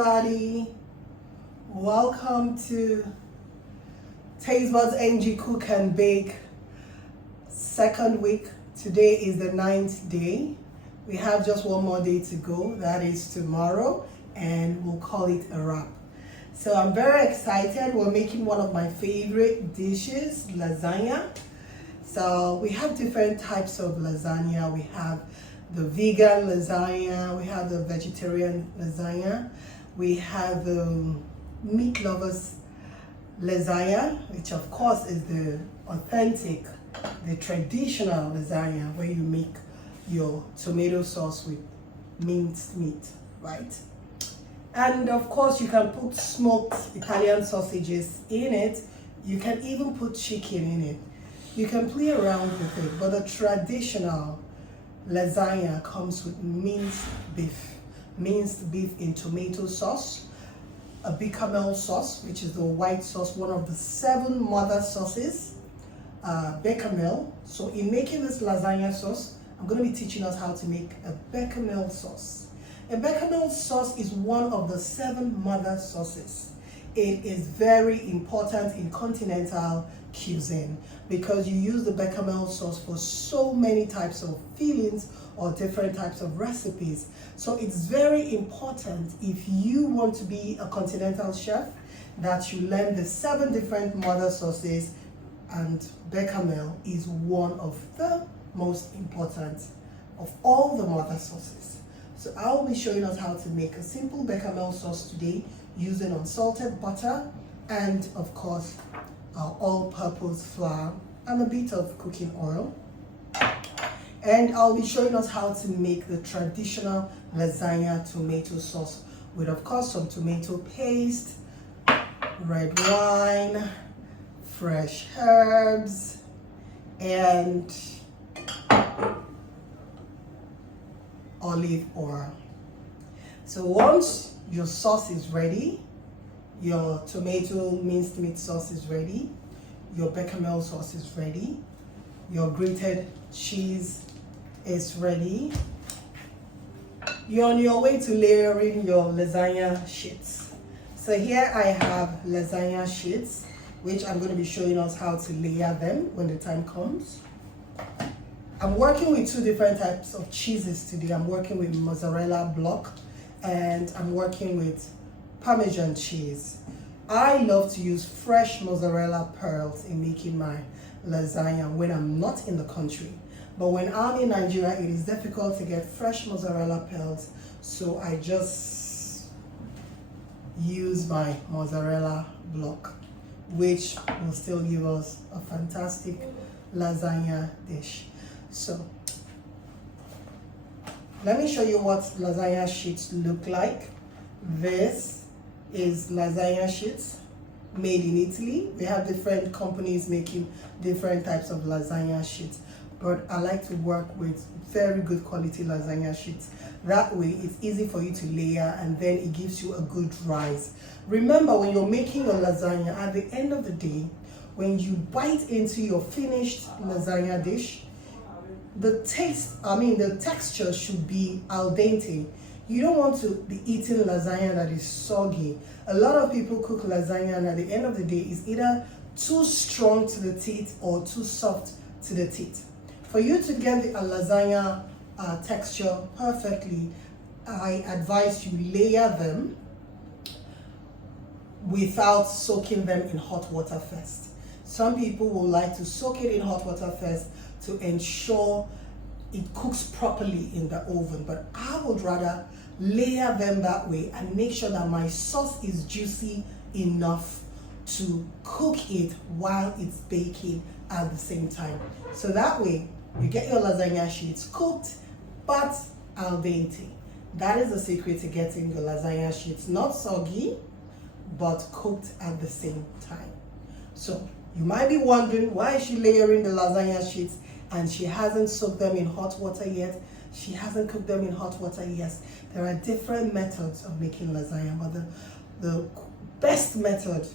everybody. Welcome to Taste Buds NG Cook and Bake second week. Today is the 9th day. We have just one more day to go. That is tomorrow, and we'll call it a wrap. So I'm very excited. We're making one of my favorite dishes, lasagna. So we have different types of lasagna. We have the vegan lasagna, we have the vegetarian lasagna, we have the meat lovers lasagna, which of course is the authentic, the traditional lasagna where you make your tomato sauce with minced meat, right? And of course you can put smoked Italian sausages in it. You can even put chicken in it. You can play around with it, but the traditional lasagna comes with minced beef in tomato sauce, a bechamel sauce, which is the white sauce, one of the 7 mother sauces, bechamel. So in making this lasagna sauce, I'm going to be teaching us how to make a bechamel sauce. A bechamel sauce is one of the 7 mother sauces. It is very important in continental cuisine because you use the bechamel sauce for so many types of fillings or different types of recipes. So it's very important, if you want to be a continental chef, that you learn the 7 different mother sauces, and bechamel is one of the most important of all the mother sauces. So I will be showing us how to make a simple bechamel sauce today using unsalted butter and of course our all-purpose flour and a bit of cooking oil. And I'll be showing us how to make the traditional lasagna tomato sauce with of course some tomato paste, red wine, fresh herbs, and olive oil. So once your sauce is ready, your tomato minced meat sauce is ready, your bechamel sauce is ready, your grated cheese is ready, you're on your way to layering your lasagna sheets. So here I have lasagna sheets, which I'm going to be showing us how to layer them when the time comes. I'm working with 2 different types of cheeses today. I'm working with mozzarella block and I'm working with Parmesan cheese. I love to use fresh mozzarella pearls in making my lasagna when I'm not in the country. But when I'm in Nigeria, it is difficult to get fresh mozzarella pearls, so I just use my mozzarella block, which will still give us a fantastic lasagna dish. So let me show you what lasagna sheets look like. This is lasagna sheets made in Italy. We have different companies making different types of lasagna sheets, but I like to work with very good quality lasagna sheets. That way it's easy for you to layer and then it gives you a good rise. Remember, when you're making a lasagna, at the end of the day, when you bite into your finished lasagna dish, the texture should be al dente. You don't want to be eating lasagna that is soggy. A lot of people cook lasagna and at the end of the day it's either too strong to the teeth or too soft to the teeth. For you to get the lasagna texture perfectly, I advise you layer them without soaking them in hot water first. Some people will like to soak it in hot water first to ensure it cooks properly in the oven, but I would rather layer them that way and make sure that my sauce is juicy enough to cook it while it's baking at the same time. So that way you get your lasagna sheets cooked but al dente. That is the secret to getting your lasagna sheets not soggy but cooked at the same time. So you might be wondering, why is she layering the lasagna sheets and she hasn't soaked them in hot water yet? She hasn't cooked them in hot water. Yes, there are different methods of making lasagna, but the best method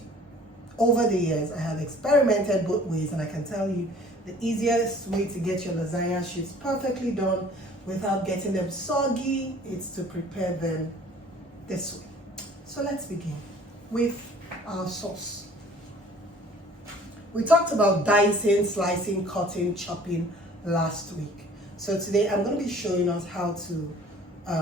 over the years, I have experimented both ways, and I can tell you the easiest way to get your lasagna sheets perfectly done without getting them soggy is to prepare them this way. So let's begin with our sauce. We talked about dicing, slicing, cutting, chopping last week. So today I'm going to be showing us how to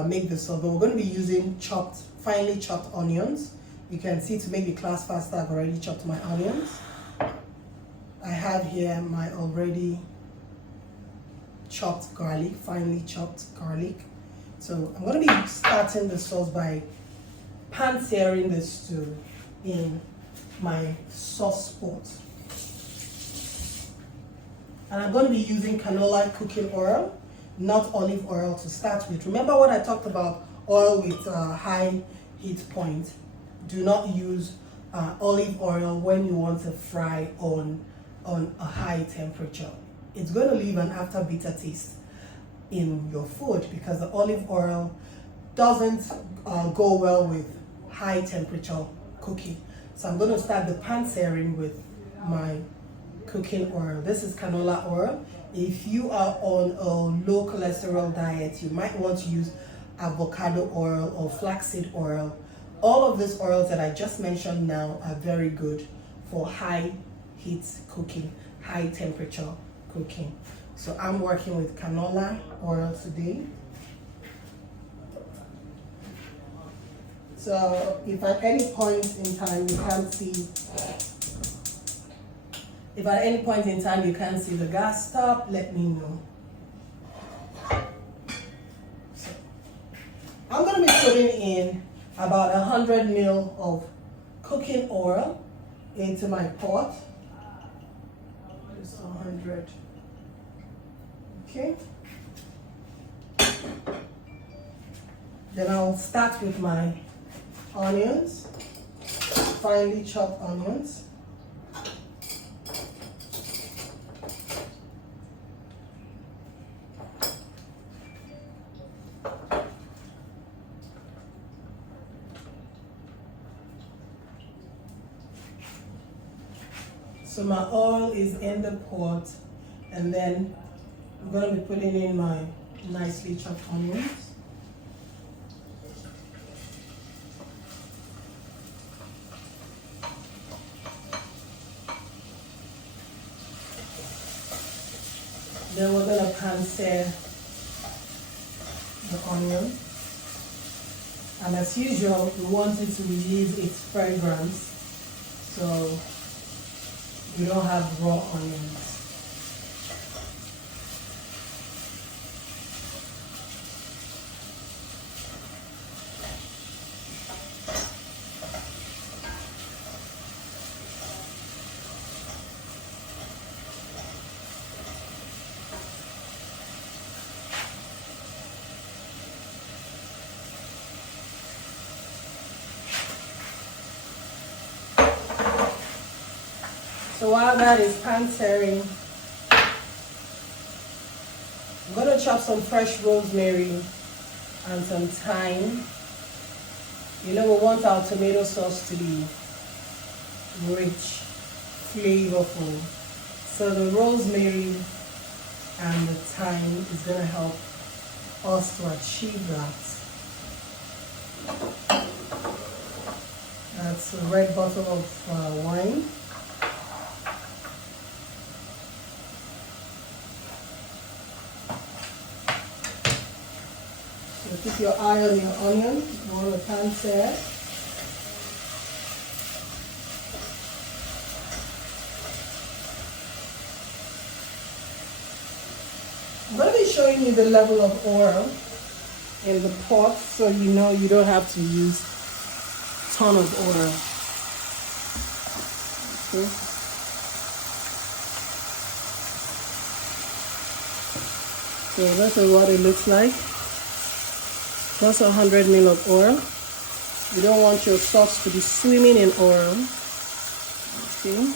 make the sauce. But we're going to be using finely chopped onions. You can see, to make the class faster, I've already chopped my onions. I have here my already chopped garlic, finely chopped garlic. So I'm going to be starting the sauce by pan-searing the stew in my sauce pot. And I'm going to be using canola cooking oil, not olive oil to start with. Remember what I talked about, oil with high heat point. Do not use olive oil when you want to fry on a high temperature. It's going to leave an after bitter taste in your food because the olive oil doesn't go well with high temperature cooking. So I'm going to start the pan searing with my cooking oil. This is canola oil. If you are on a low cholesterol diet, you might want to use avocado oil or flaxseed oil. All of these oils that I just mentioned now are very good for high heat cooking, high temperature cooking. So I'm working with canola oil today. So if at any point in time you can't see, the gas stop, let me know. So I'm going to be putting in about 100 ml of cooking oil into my pot. Just 100. Okay. Then I'll start with my onions, finely chopped onions. So my oil is in the pot, and then I'm going to be putting in my nicely chopped onions. Then we're going to pan sear the onion. And as usual, we want it to release its fragrance, so you don't have raw onions. So while that is pan searing, I'm going to chop some fresh rosemary and some thyme. You know, we want our tomato sauce to be rich, flavorful. So the rosemary and the thyme is going to help us to achieve that. That's a red bottle of wine. So keep your eye on your onion, you want to pan sear. I'm going to be showing you the level of oil in the pot so you know you don't have to use a ton of oil. Okay. So that's what it looks like. Plus 100 ml of oil. You don't want your sauce to be swimming in oil. Okay.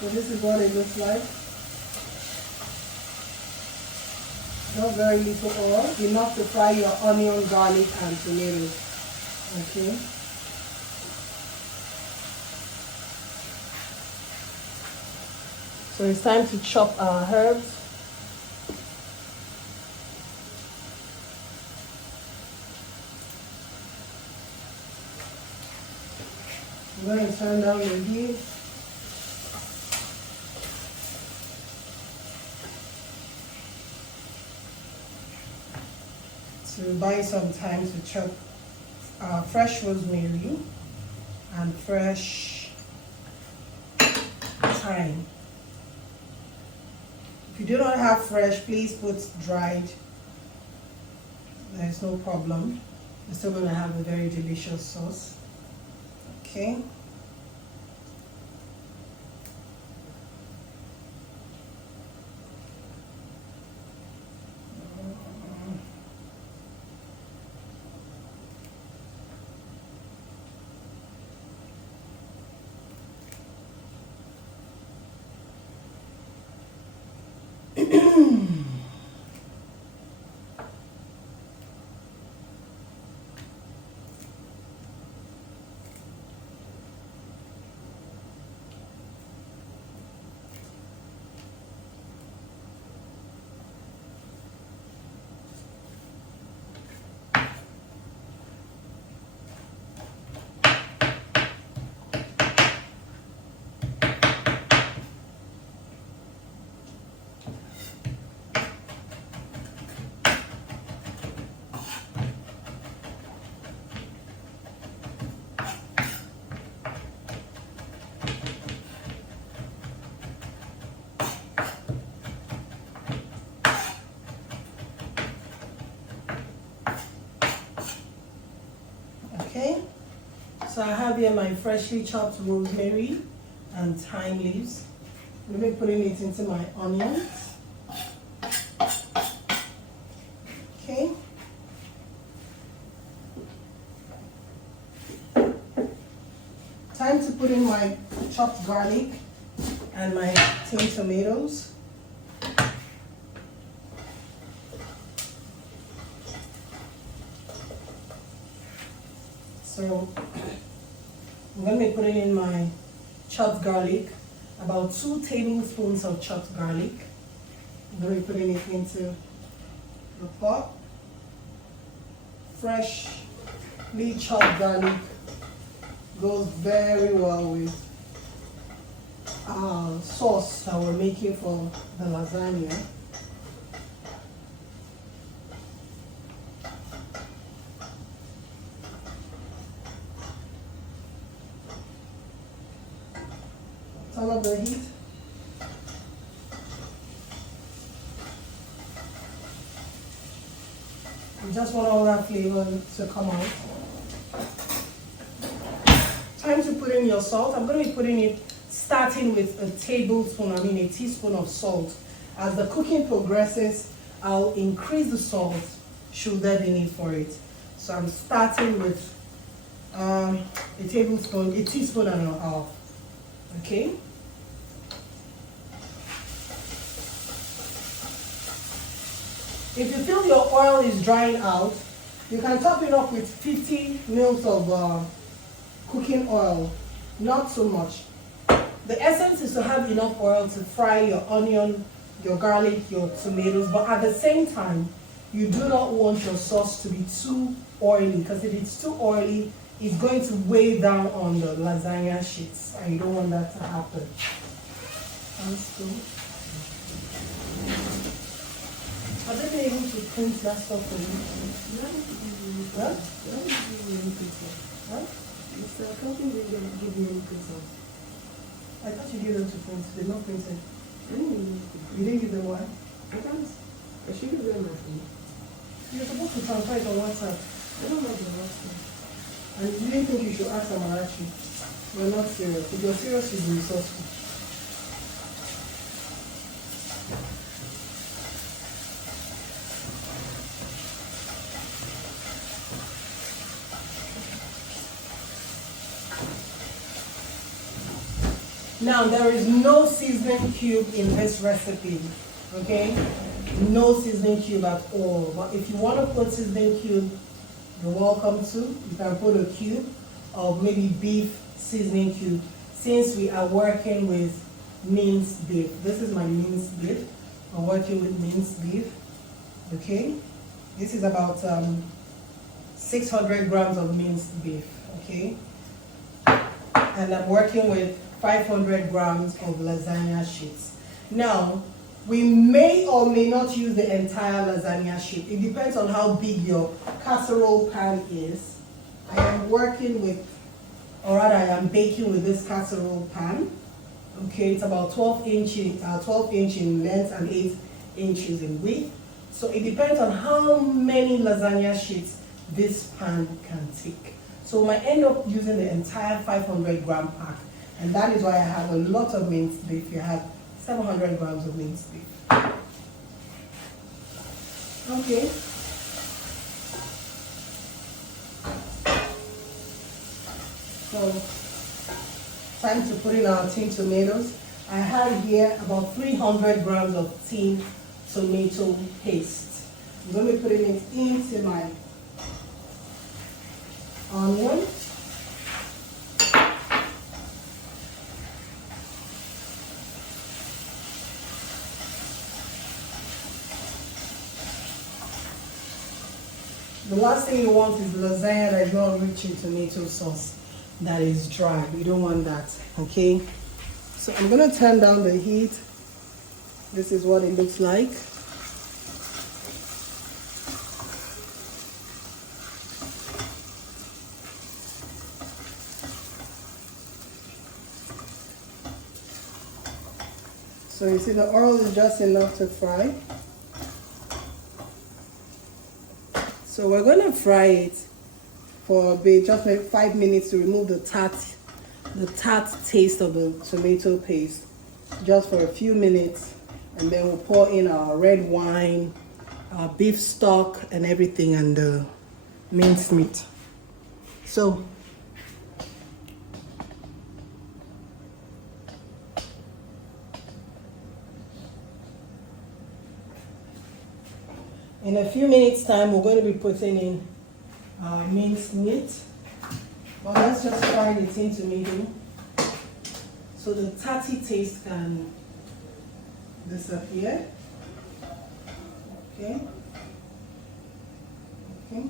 So this is what it looks like. Not very little oil, enough to fry your onion, garlic, and tomatoes. Okay. So it's time to chop our herbs. I'm going to turn down the heat. To buy some time to chop fresh rosemary and fresh thyme. If you do not have fresh, please put dried. There's no problem. You're still going to have a very delicious sauce. Okay. Okay, so I have here my freshly chopped rosemary and thyme leaves. I'm going to be putting it into my onions. Okay. Time to put in my chopped garlic and my tin tomatoes. So I'm going to be putting in my chopped garlic, about 2 tablespoons of chopped garlic. I'm going to be putting it into the pot. Freshly chopped garlic goes very well with our sauce that we're making for the lasagna. Turn up the heat. You just want all that flavor to come out. Time to put in your salt. I'm going to be putting it starting with a teaspoon of salt. As the cooking progresses, I'll increase the salt should there be need for it. So I'm starting with a teaspoon and a half. Okay. If you feel your oil is drying out, you can top it up with 50 ml of cooking oil, not so much. The essence is to have enough oil to fry your onion, your garlic, your tomatoes, but at the same time, you do not want your sauce to be too oily, because if it's too oily, it's going to weigh down on the lasagna sheets, and you don't want that to happen. Sounds good. Have they been able to print that stuff for you? Huh? Huh? It's a company that didn't give me any prints. I thought you gave them to print. They not printed. I didn't even use them. You didn't give them what? I should have done my phone. You're supposed to transfer it on WhatsApp. I don't like the WhatsApp. And you didn't think you should ask Amarachi. We're not serious. If you're serious, you'll be resourceful. Now, there is no seasoning cube in this recipe, okay? no seasoning cube at all. But if you want to put seasoning cube, you're welcome to. You can put a cube of maybe beef seasoning cube. Since we are working with minced beef, this is my minced beef. I'm working with minced beef. Okay, this is about 600 grams of minced beef. Okay, and I'm working with 500 grams of lasagna sheets. Now, we may or may not use the entire lasagna sheet. It depends on how big your casserole pan is. I am working with, or rather I am baking with this casserole pan. Okay, it's about 12 inch in length and 8 inches in width. So it depends on how many lasagna sheets this pan can take. So I might end up using the entire 500 gram pack. And that is why I have a lot of minced beef. You have 700 grams of minced beef. Okay. So, time to put in our tin tomatoes. I have here about 300 grams of tin tomato paste. I'm going to be putting it into my onion. The last thing you want is lasagna that is not rich in tomato sauce, that is dry. You don't want that, okay? So I'm gonna turn down the heat. This is what it looks like. So you see the oil is just enough to fry. So we're gonna fry it for a bit, just maybe 5 minutes to remove the tart taste of the tomato paste, just for a few minutes, and then we'll pour in our red wine, our beef stock and everything, and the minced meat. So in a few minutes time, we're going to be putting in minced meat. But let's just fry it into medium so the tarty taste can disappear. Okay. Okay.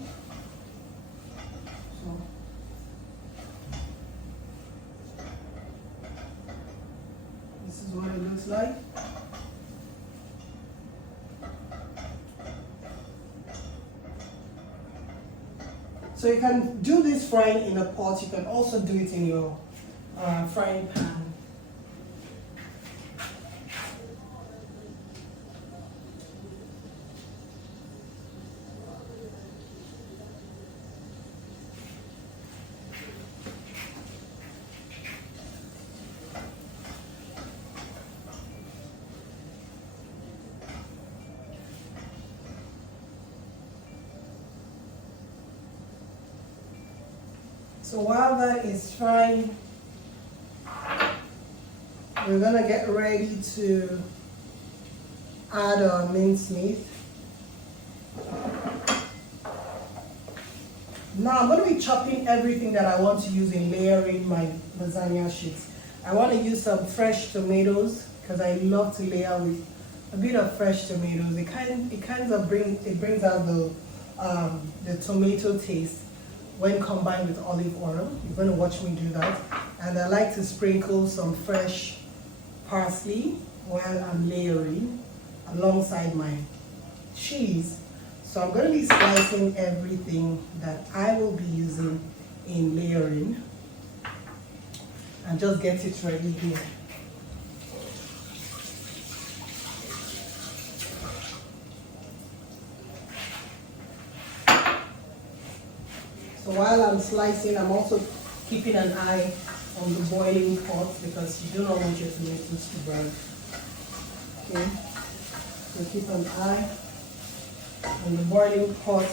So this is what it looks like. So you can do this frying in a pot. You can also do it in your frying pan. So while that is frying, we're gonna get ready to add our minced meat. Now I'm gonna be chopping everything that I want to use in layering my lasagna sheets. I want to use some fresh tomatoes because I love to layer with a bit of fresh tomatoes. It brings out the tomato taste when combined with olive oil. You're going to watch me do that. And I like to sprinkle some fresh parsley while I'm layering alongside my cheese. So I'm going to be slicing everything that I will be using in layering and just get it ready here. So while I'm slicing, I'm also keeping an eye on the boiling pot because you do not want your tomatoes to burn. Okay, so keep an eye on the boiling pot.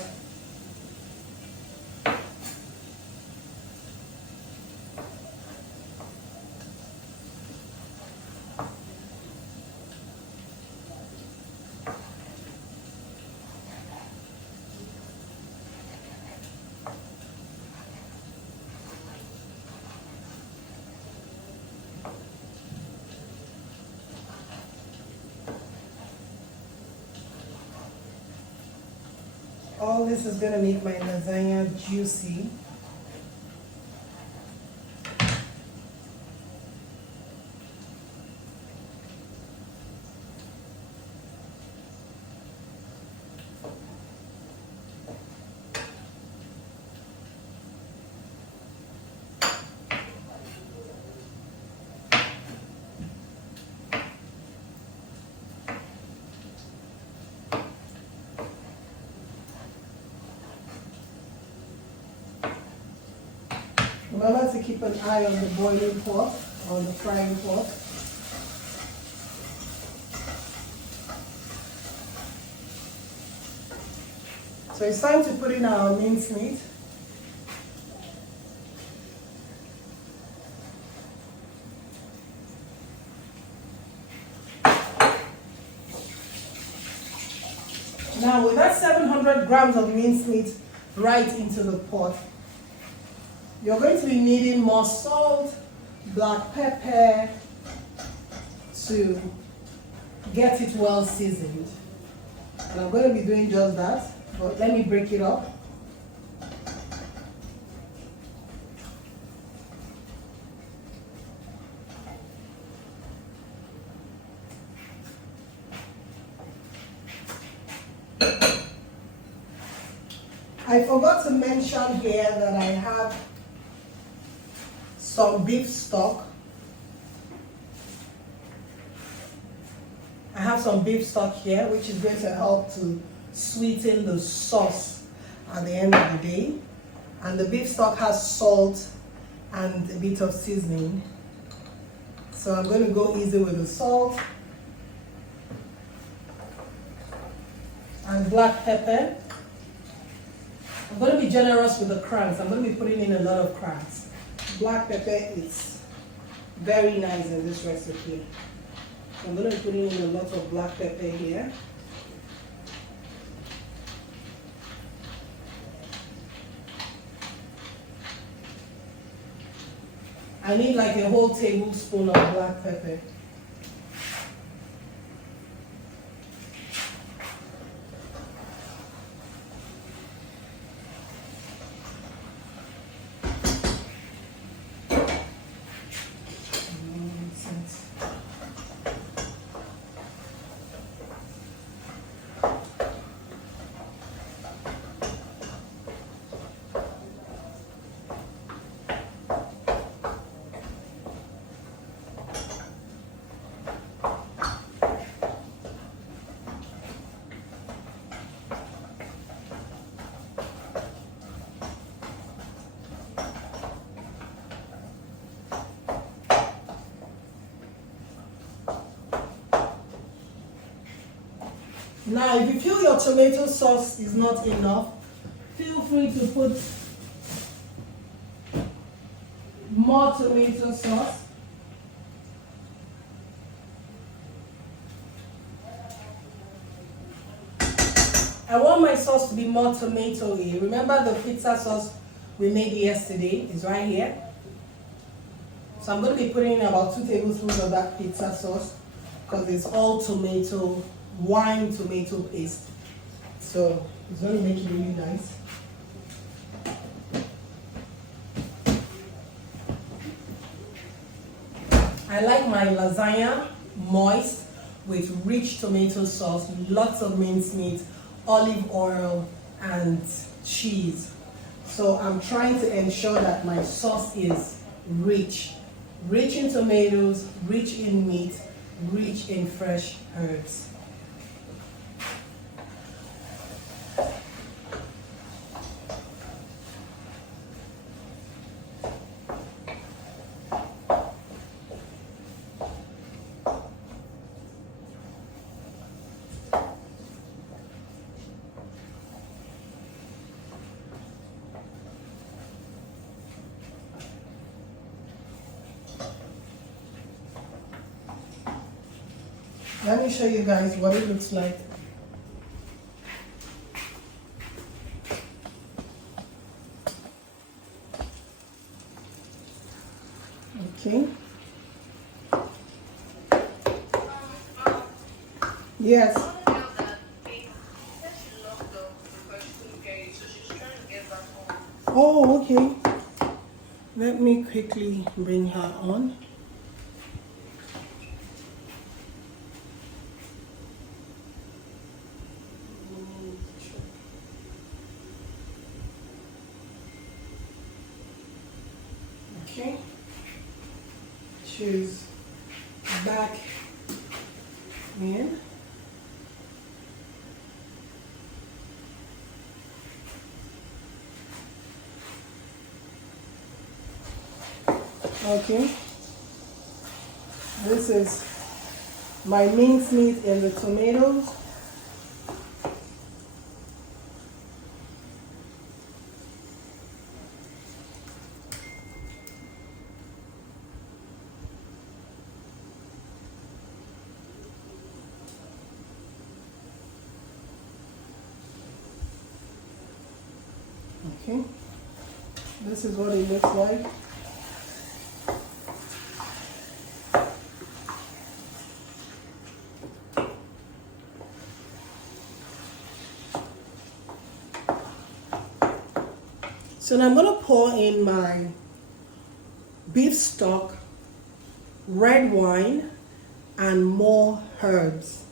All this is going to make my lasagna juicy. Remember to keep an eye on the boiling pot or the frying pot. So it's time to put in our mincemeat. Now with that 700 grams of mincemeat right into the pot, you're going to be needing more salt, black pepper to get it well seasoned. And I'm going to be doing just that, but let me break it up. I forgot to mention here that I have some beef stock. I have some beef stock here, which is going to help to sweeten the sauce at the end of the day. And the beef stock has salt and a bit of seasoning. So I'm going to go easy with the salt and black pepper. I'm going to be generous with the crumbs. I'm going to be putting in a lot of crumbs. Black pepper is very nice in this recipe. I'm going to be putting in a lot of black pepper here. I need like a whole tablespoon of black pepper. Now, if you feel your tomato sauce is not enough, feel free to put more tomato sauce. I want my sauce to be more tomatoey. Remember the pizza sauce we made yesterday is right here. So I'm going to be putting in about 2 tablespoons of that pizza sauce because it's all tomato, wine tomato paste. So it's going to make it really nice. I like my lasagna moist with rich tomato sauce, lots of mincemeat, olive oil, and cheese. So I'm trying to ensure that my sauce is rich. Rich in tomatoes, rich in meat, rich in fresh herbs. Let me show you guys what it looks like. Okay. Yes. Oh, okay. Let me quickly bring her on. Okay. She's back in. Okay. This is my mincemeat and the tomatoes. Okay. This is what it looks like. So now I'm going to pour in my beef stock, red wine, and more herbs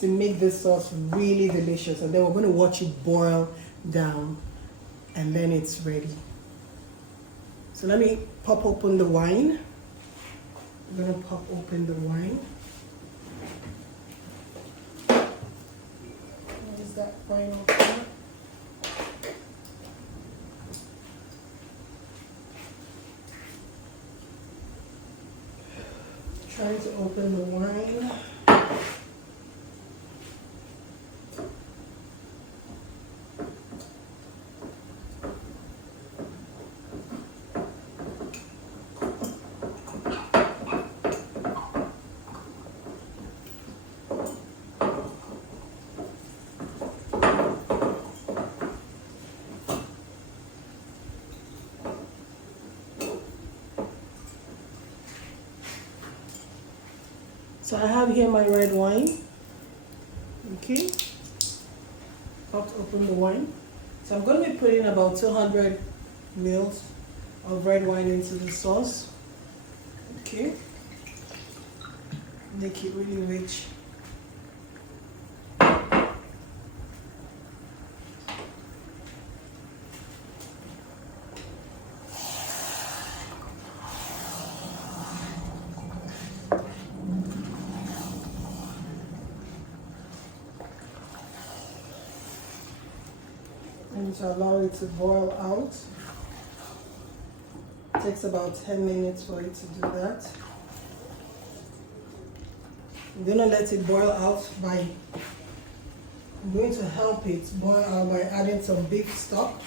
to make this sauce really delicious. And then we're going to watch it boil down, and then it's ready. So let me pop open the wine. I'm going to pop open the wine. What is that final part? Trying to open the wine. So I have here my red wine. Okay. Popped open the wine. So I'm going to be putting about 200 mils of red wine into the sauce. Okay. Make it really rich. And to allow it to boil out. It takes about 10 minutes for it to do that. I'm gonna let it boil out by, I'm going to help it boil out by adding some beef stock.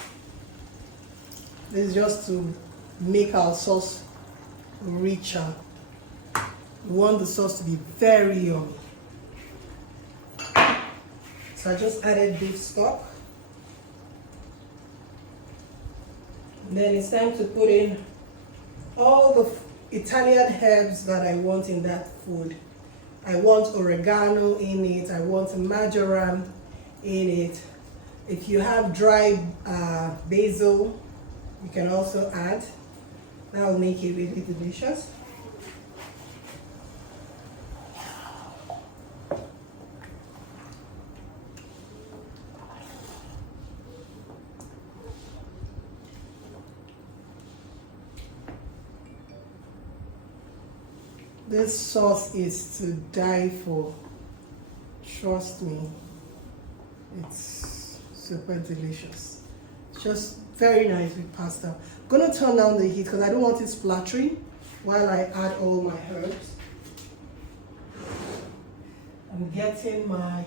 This is just to make our sauce richer. We want the sauce to be very yummy. So I just added beef stock. And then it's time to put in all the Italian herbs that I want in that food. I want oregano in it. I want marjoram in it. If you have dry basil, you can also add. That will make it really delicious. This sauce is to die for. Trust me, it's super delicious. It's just very nice with pasta. I'm gonna turn down the heat because I don't want it splattering while I add all my herbs. I'm getting my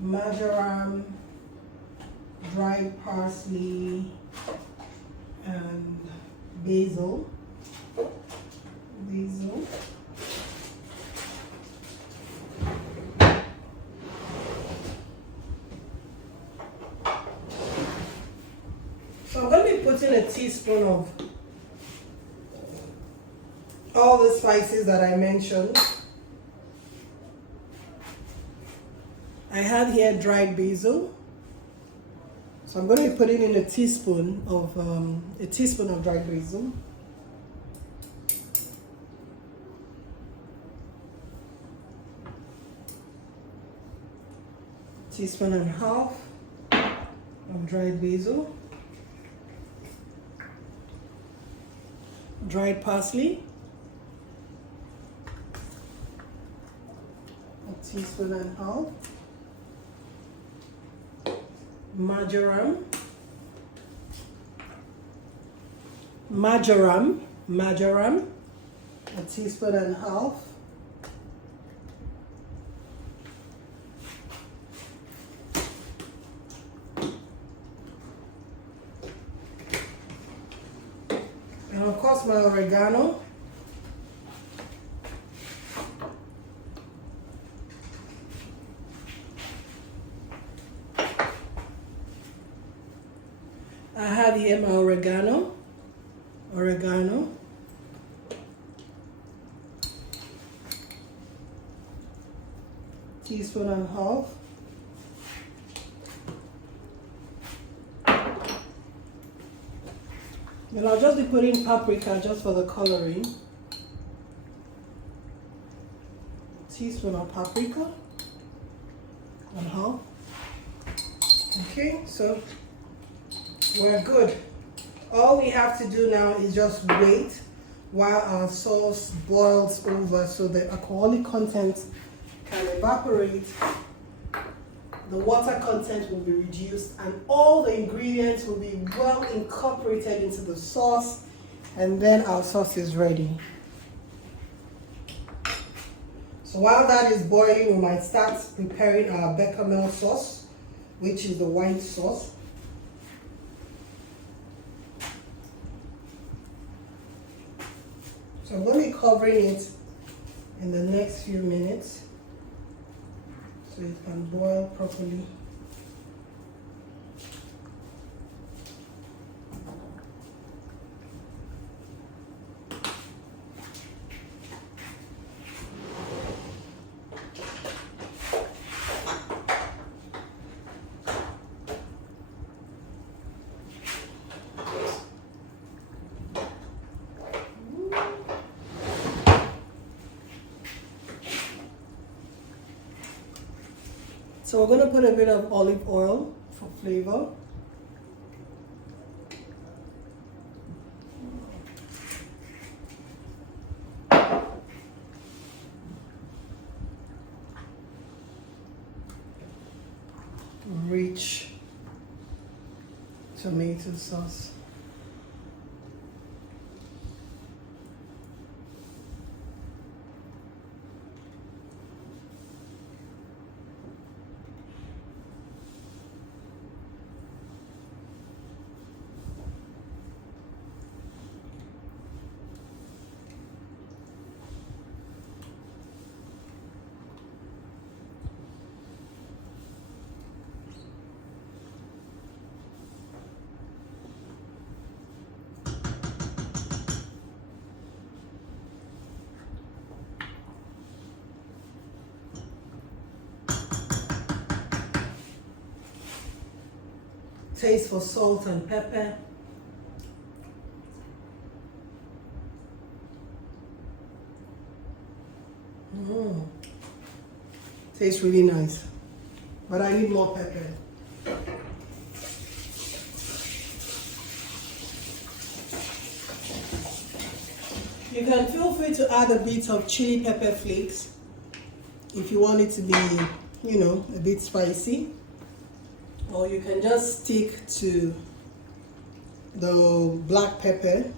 marjoram, dried parsley, and basil. So I'm going to be putting a teaspoon of all the spices that I mentioned. I have here dried basil. So I'm going to be putting in a teaspoon of dried basil. Teaspoon and a half of dried basil. Dried parsley. A teaspoon and a half. Marjoram, a teaspoon and a half. And of course my oregano. I have here my oregano. Teaspoon and a half. And I'll just be putting paprika just for the coloring. Teaspoon of paprika and a half. Okay, so we're good. All we have to do now is just wait while our sauce boils over so the alcoholic content can evaporate, the water content will be reduced, and all the ingredients will be well incorporated into the sauce, and then our sauce is ready. So while that is boiling, we might start preparing our bechamel sauce, which is the white sauce. So I'm going to be covering it in the next few minutes so it can boil properly. So we're going to put a bit of olive oil for flavor. Rich tomato sauce. Taste for salt and pepper. Tastes really nice, but I need more pepper. You can feel free to add a bit of chili pepper flakes if you want it to be, a bit spicy. Or you can just stick to the black pepper. You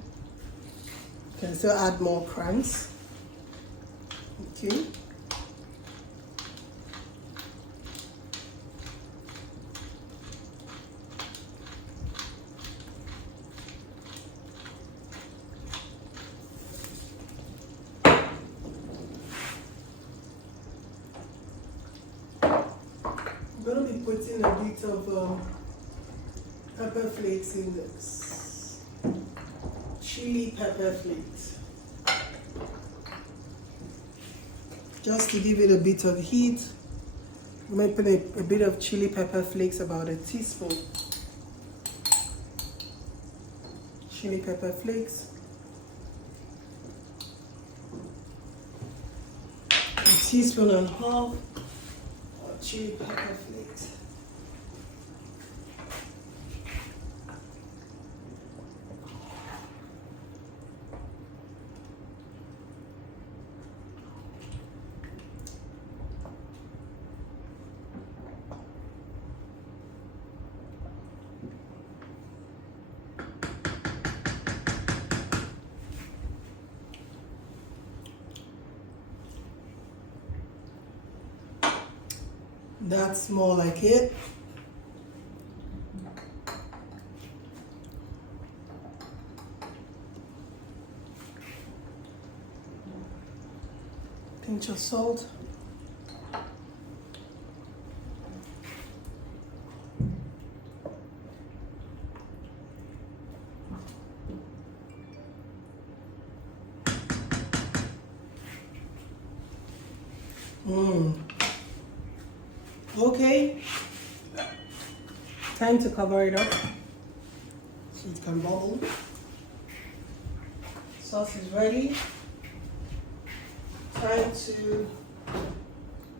can still add more crumbs. Okay. I'm going to be putting a bit of pepper flakes in this. Chili pepper flakes. Just to give it a bit of heat, I'm going to put a bit of chili pepper flakes, about a teaspoon. chili pepper flakes, a teaspoon and a half of chili pepper flakes. That's more like it. Pinch of salt. Okay, time to cover it up so it can bubble. Sauce is ready. Time to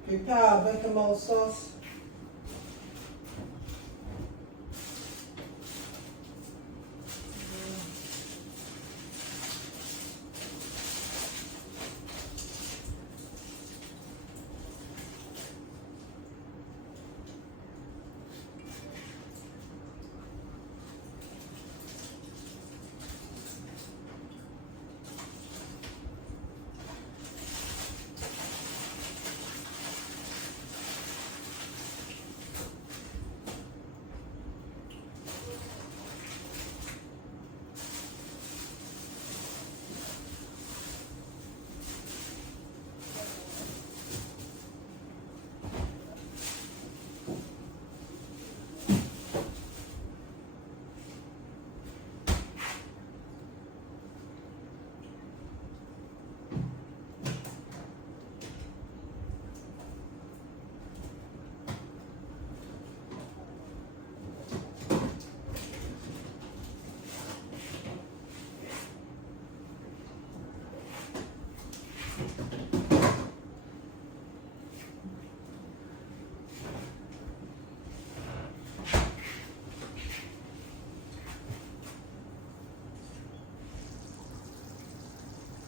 prepare our bechamel sauce.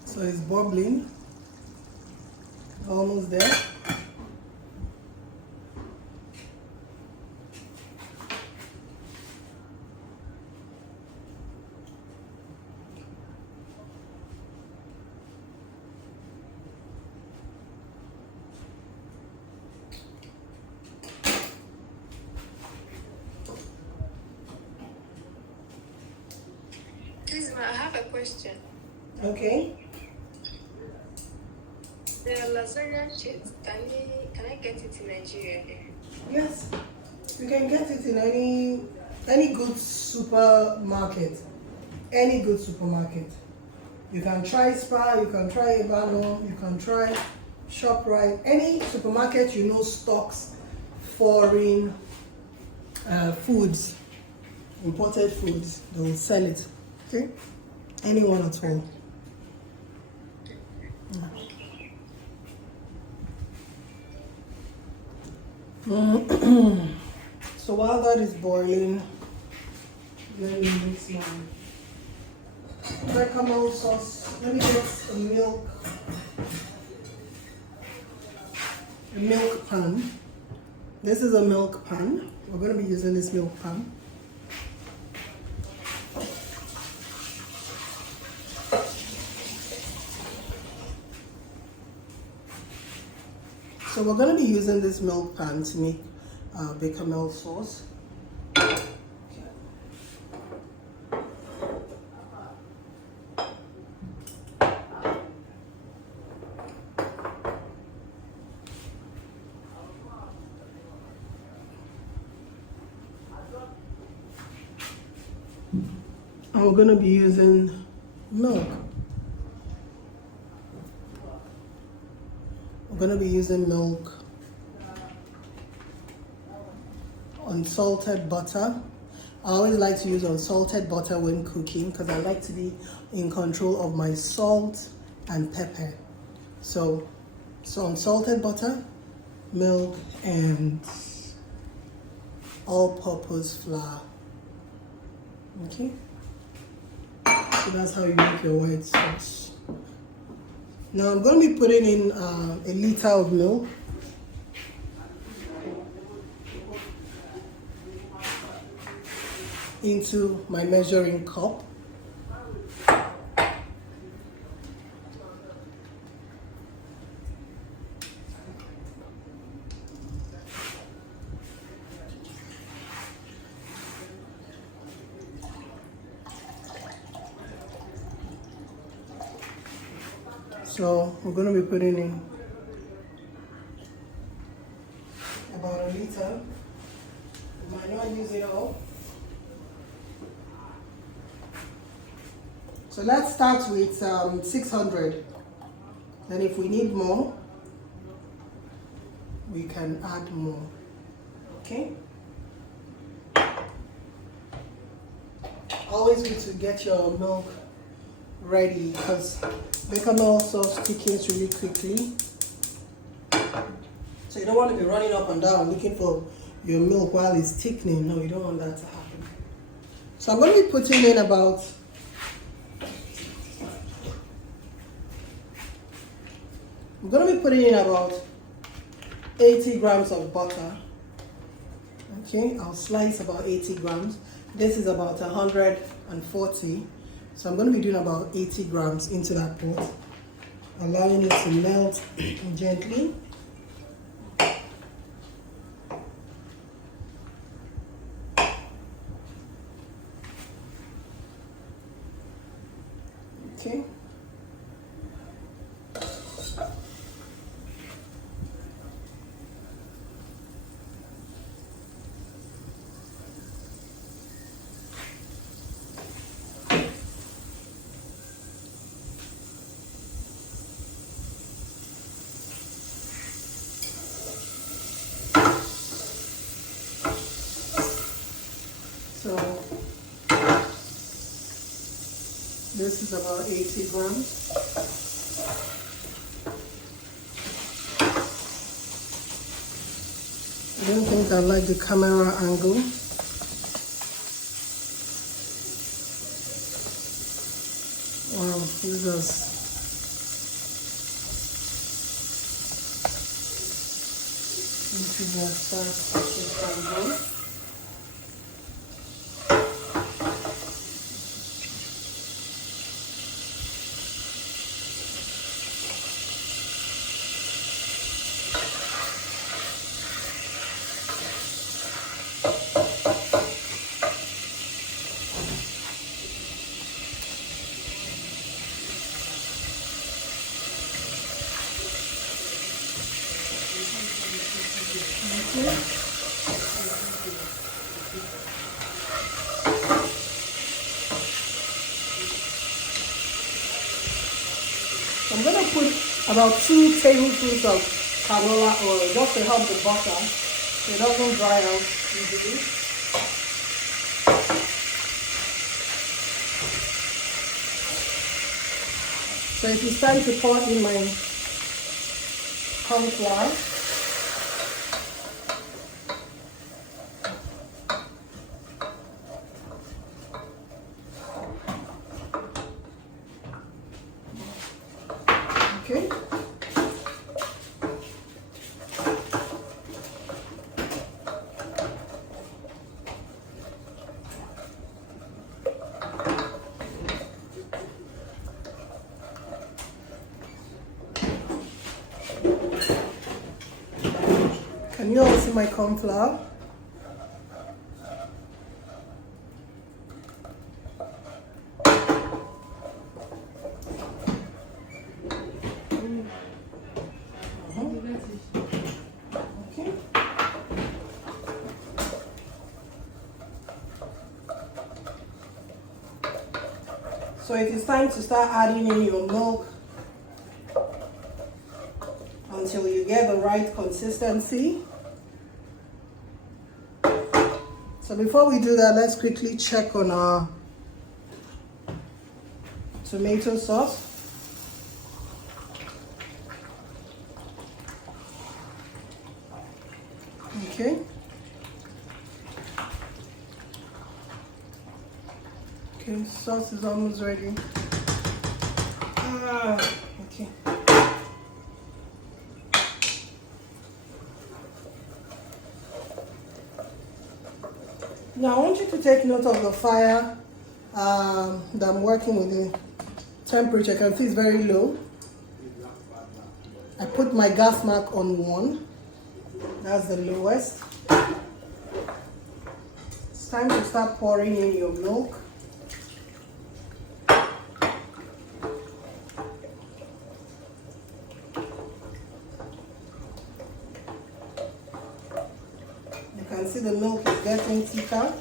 So it's bubbling, almost there. Please, ma, I have a question. Okay. The lasagna chips, can I get it in Nigeria here? Yes, you can get it in any good supermarket. Any good supermarket. You can try Spar, you can try Ebano, you can try ShopRite. Any supermarket you know stocks foreign foods, imported foods, they will sell it. Okay? Anyone at all. So while that is boiling, let me mix my bechamel sauce. Let me get a milk pan. This is a milk pan. We're going to be using this milk pan. So we're going to be using this milk pan to make bechamel sauce. And we're going to be using milk. We're going to be using milk, unsalted butter. I always like to use unsalted butter when cooking because I like to be in control of my salt and pepper. So unsalted butter, milk, and all-purpose flour. Okay, so that's how you make your white sauce. Now I'm going to be putting in a liter of milk. Into my measuring cup. So we're going to be putting in about a liter. We might not use it all. So let's start with 600. Then if we need more, we can add more. Okay? Always good to get your milk ready because bechamel sauce thickens really quickly. So you don't want to be running up and down looking for your milk while it's thickening. No, you don't want that to happen. So I'm going to be putting in about I'm going to be putting in about 80 grams of butter. Okay, I'll slice about 80 grams. This is about 140. So I'm going to be doing about 80 grams into that pot, allowing it to melt gently. Okay. So this is about 80 grams. I don't think I like the camera angle. Wow, this is I'm going to put about 2 tablespoons of canola oil just to help the butter so it doesn't dry out easily. So it is time to pour in my corn flour. Okay. Can you all see my corn flour? Okay. So it is time to start adding in your milk until you get the right consistency. So So before we do that, let's quickly check on our tomato sauce. Okay. Okay, sauce is almost ready. Okay. Now I want you to take note of the fire that I'm working with. The temperature, I can see it's very low. I put my gas mark on 1. That's the lowest. It's time to start pouring in your milk. You can see the milk is getting thicker.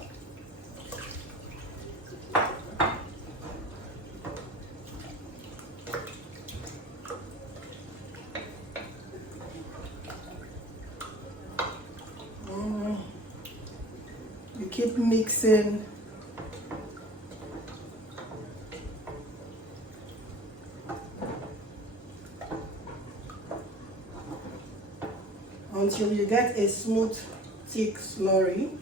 You keep mixing. Until you get a smooth, thick slurry.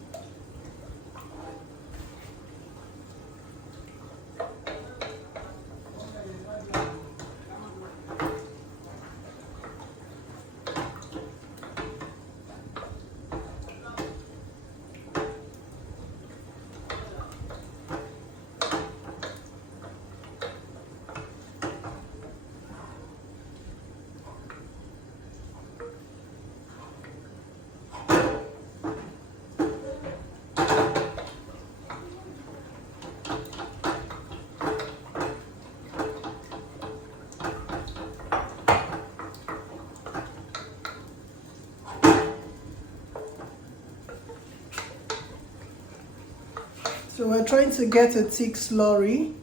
So we're trying to get a thick slurry,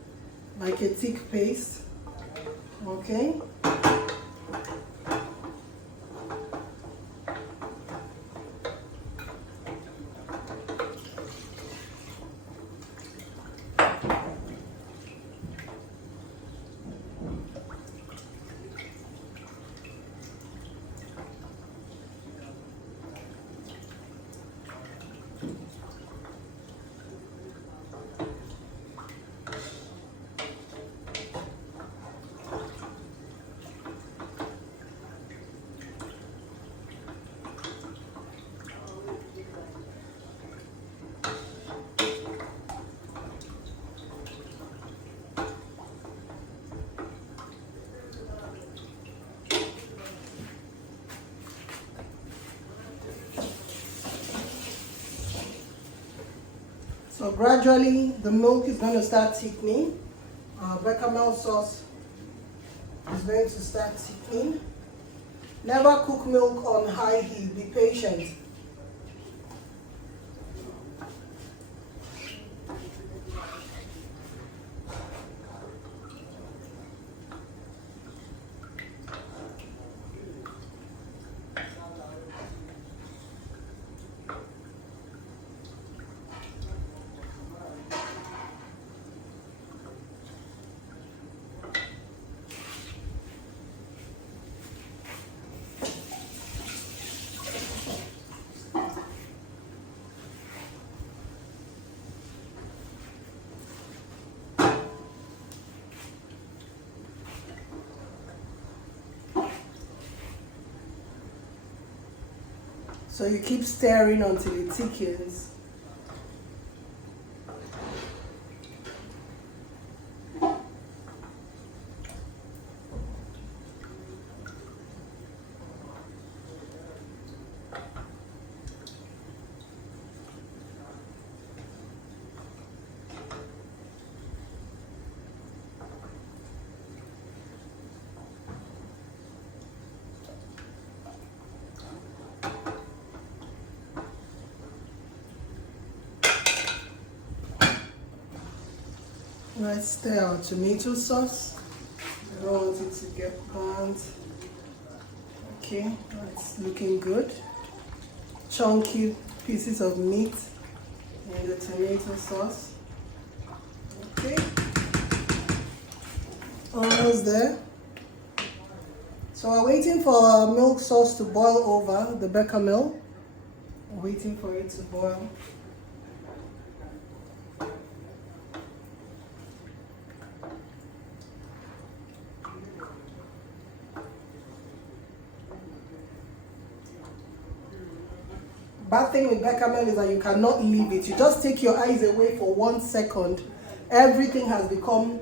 like a thick paste, okay? So gradually the milk is going to start thickening. Our bechamel sauce is going to start thickening. Never cook milk on high heat, be patient. So you keep stirring until it thickens. Let's stir our tomato sauce. I don't want it to get burnt. Okay, that's looking good. Chunky pieces of meat. in the tomato sauce. Okay, almost there. So we're waiting for our milk sauce to boil over, the bechamel. We're waiting for it to boil. Bad thing with bechamel is that you cannot leave it. You just take your eyes away for 1 second. Everything has become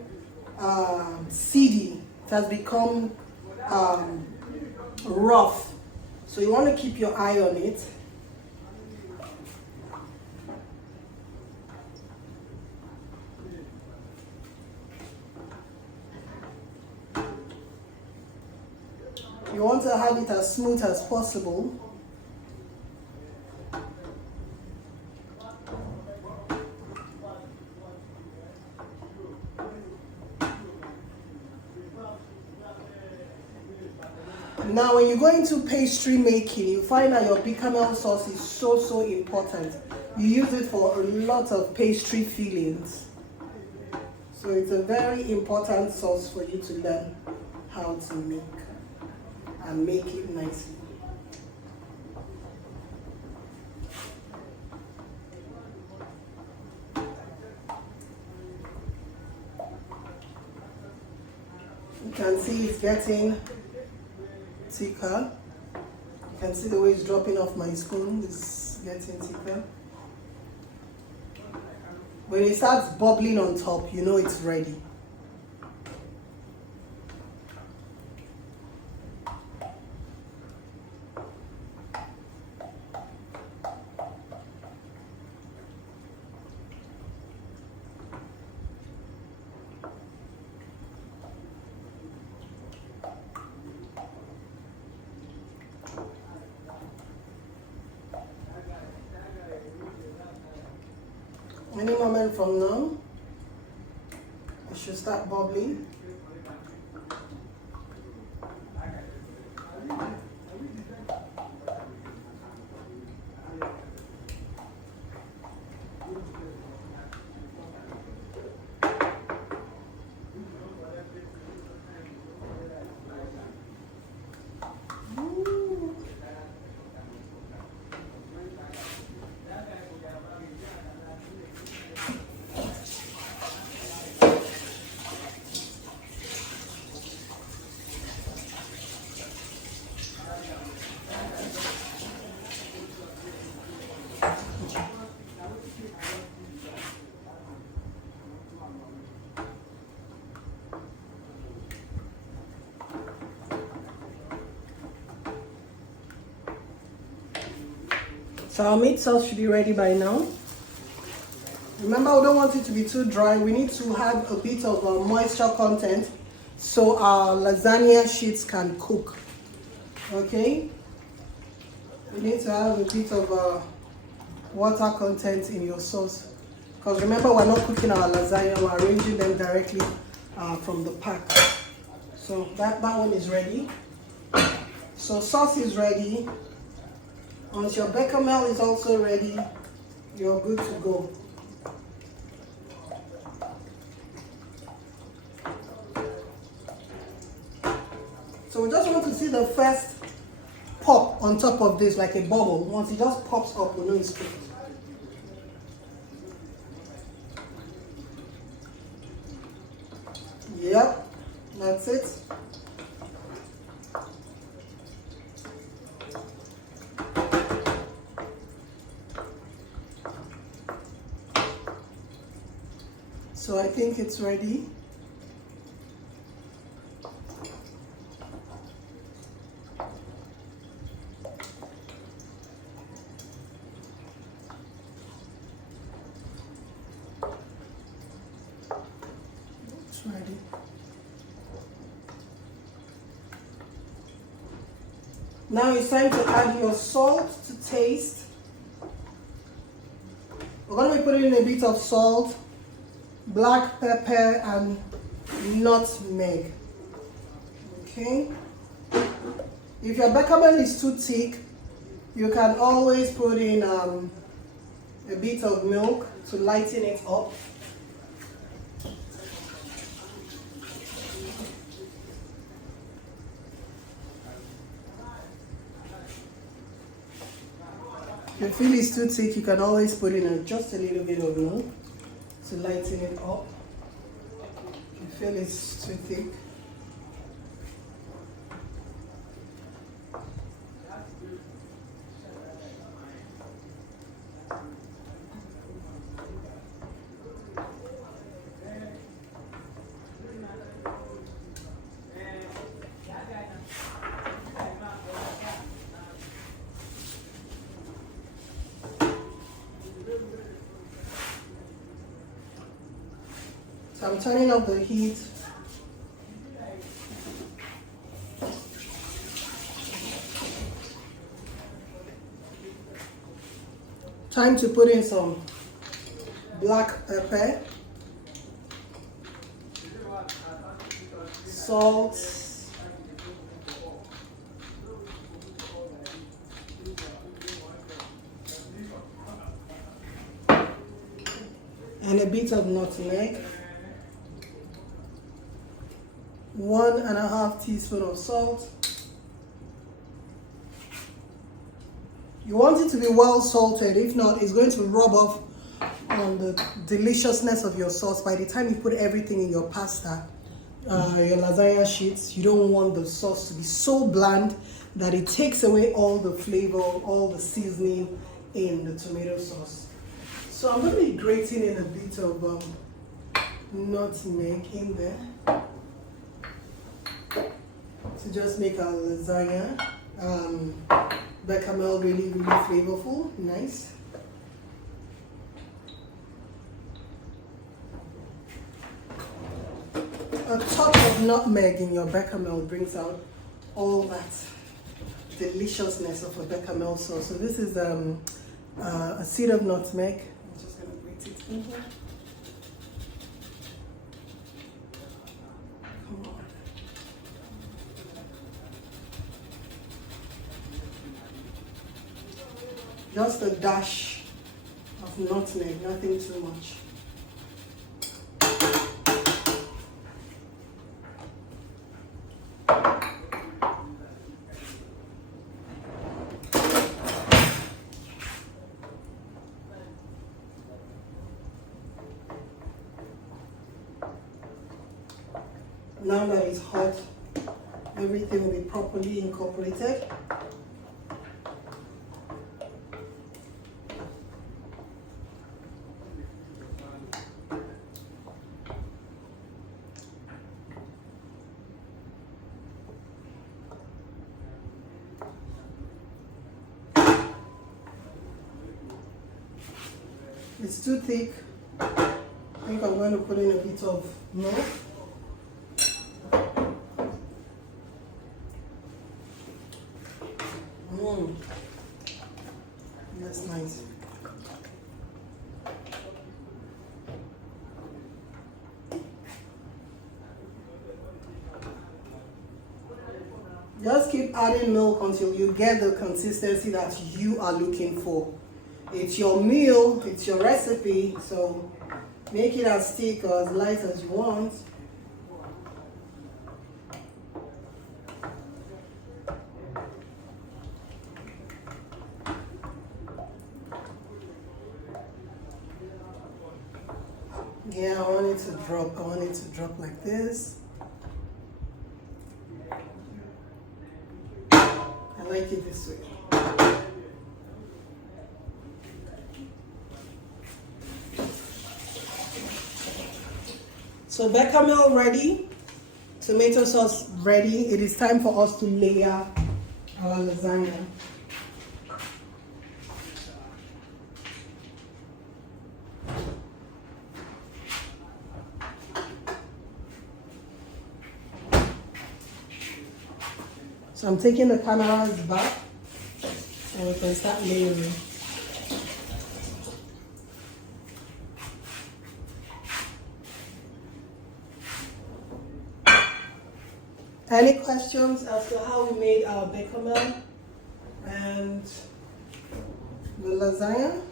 seedy. It has become rough. So you want to keep your eye on it. You want to have it as smooth as possible. Now, when you go into pastry making, you find that your bechamel sauce is so important. You use it for a lot of pastry fillings. So it's a very important sauce for you to learn how to make and make it nicely. You can see it's getting thicker. You can see the way it's dropping off my spoon. It's getting thicker. When it starts bubbling on top, you know it's ready. Any moment from now, it should start bubbling. So our meat sauce should be ready by now. Remember, we don't want it to be too dry. We need to have a bit of moisture content so our lasagna sheets can cook. Okay? You need to have a bit of water content in your sauce. Because remember, we're not cooking our lasagna, we're arranging them directly from the pack. So that one is ready. So sauce is ready. Once your bechamel is also ready, you're good to go. So we just want to see the first pop on top of this, like a bubble. Once it just pops up, we know it's cooked. Yep, that's it. So I think it's ready. It's ready. Now it's time to add your salt to taste. We're going to be putting in a bit of salt, black pepper, and nutmeg. Okay? If your bechamel is too thick, you can always put in a bit of milk to lighten it up. If you feel it's too thick, you can always put in just a little bit of milk to lighten it up. If you feel it's too thick. So I'm turning up the heat. Time to put in some black pepper, salt, and a bit of nutmeg. 1.5 teaspoons of salt. You want it to be well salted, if not, it's going to rub off on the deliciousness of your sauce. By the time you put everything in your pasta, your lasagna sheets, you don't want the sauce to be so bland that it takes away all the flavor, all the seasoning in the tomato sauce. So I'm going to be grating in a bit of nutmeg in there to just make our lasagna bechamel really flavorful, nice. A touch of nutmeg in your bechamel brings out all that deliciousness of a bechamel sauce. So this is a seed of nutmeg. I'm just going to grate it in here. Come on. Just a dash of nutmeg, nothing too much. Now that it's hot, everything will be properly incorporated. It's too thick. I think I'm going to put in a bit of milk. That's nice. Just keep adding milk until you get the consistency that you are looking for. It's your meal, it's your recipe, so make it as thick or as light as you want. Yeah, I want it to drop. I want it to drop like this. I like it this way. So bechamel ready, tomato sauce ready. It is time for us to layer our lasagna. So I'm taking the cameras back and we can start layering. Any questions as to how we made our bechamel and the lasagna?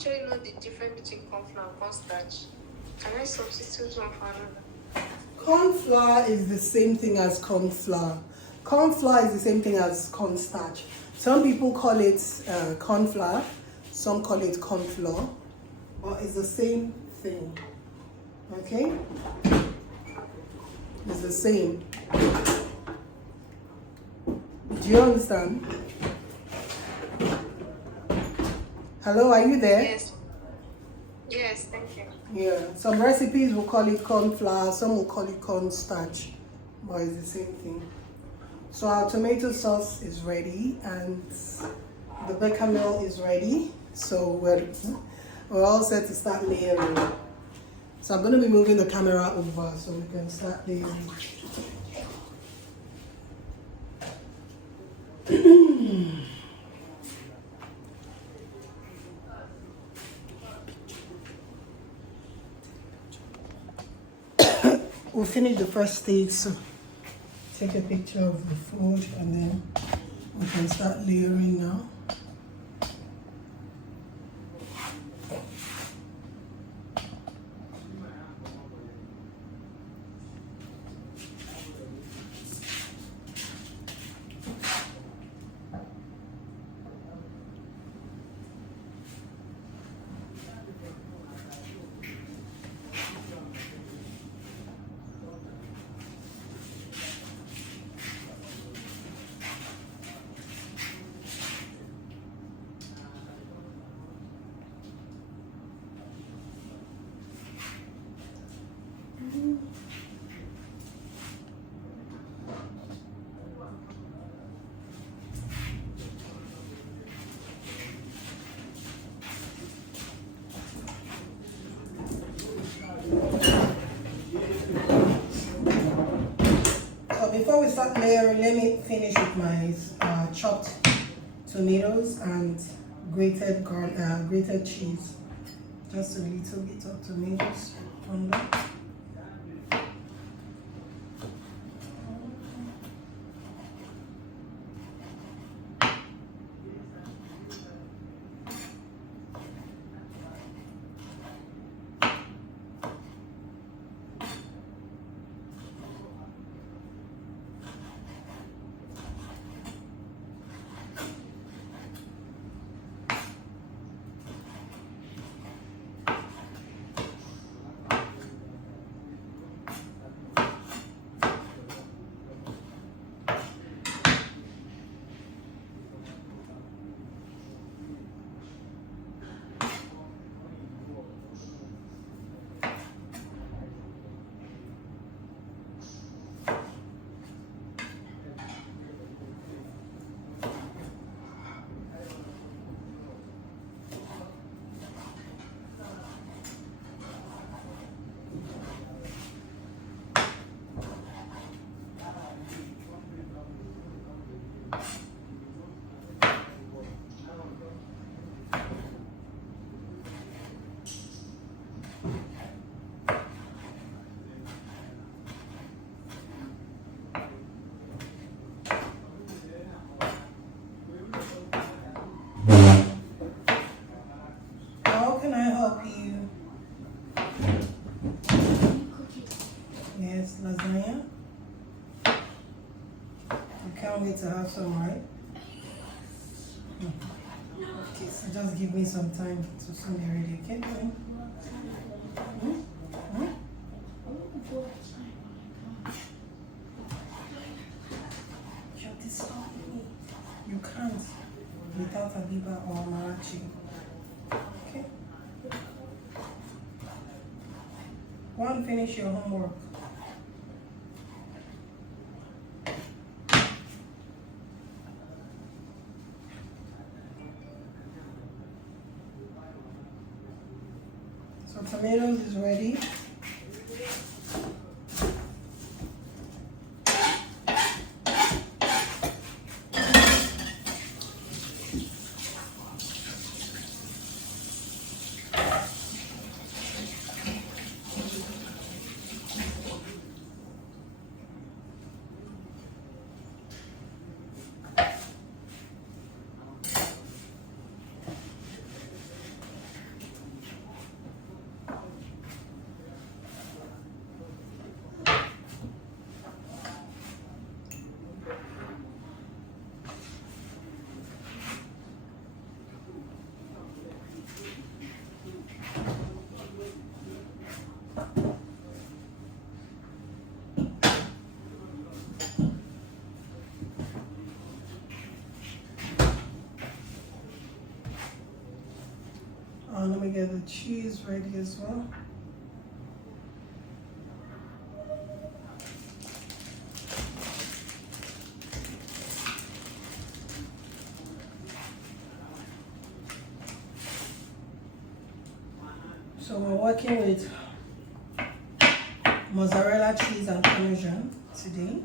actually know the difference between corn flour and cornstarch. Can I substitute one for another? Corn flour is the same thing as corn flour. Corn flour is the same thing as cornstarch. Some people call it corn flour, some call it corn flour, but it's the same thing. Okay? It's the same. Do you understand? Hello, are you there? Yes. Yes, thank you. Yeah, some recipes will call it corn flour, some will call it cornstarch, but it's the same thing. So our tomato sauce is ready and the bechamel is ready. So we're all set to start layering. So I'm going to be moving the camera over so we can start layering. We'll finish the first stage, so take a picture of the food and then we can start layering now. So before we start layering, let me finish with my chopped tomatoes and grated cheese. Just a little bit of tomatoes on that. How can I help you? Yes, lasagna. You can't wait to have some, right? Okay, so just give me some time to soon be ready, okay? Shut this off. You can't without Abiba or Marachi. Okay? Go and finish your homework. So tomatoes is ready. on, let me get the cheese ready as well. So we're working with mozzarella cheese and parmesan today.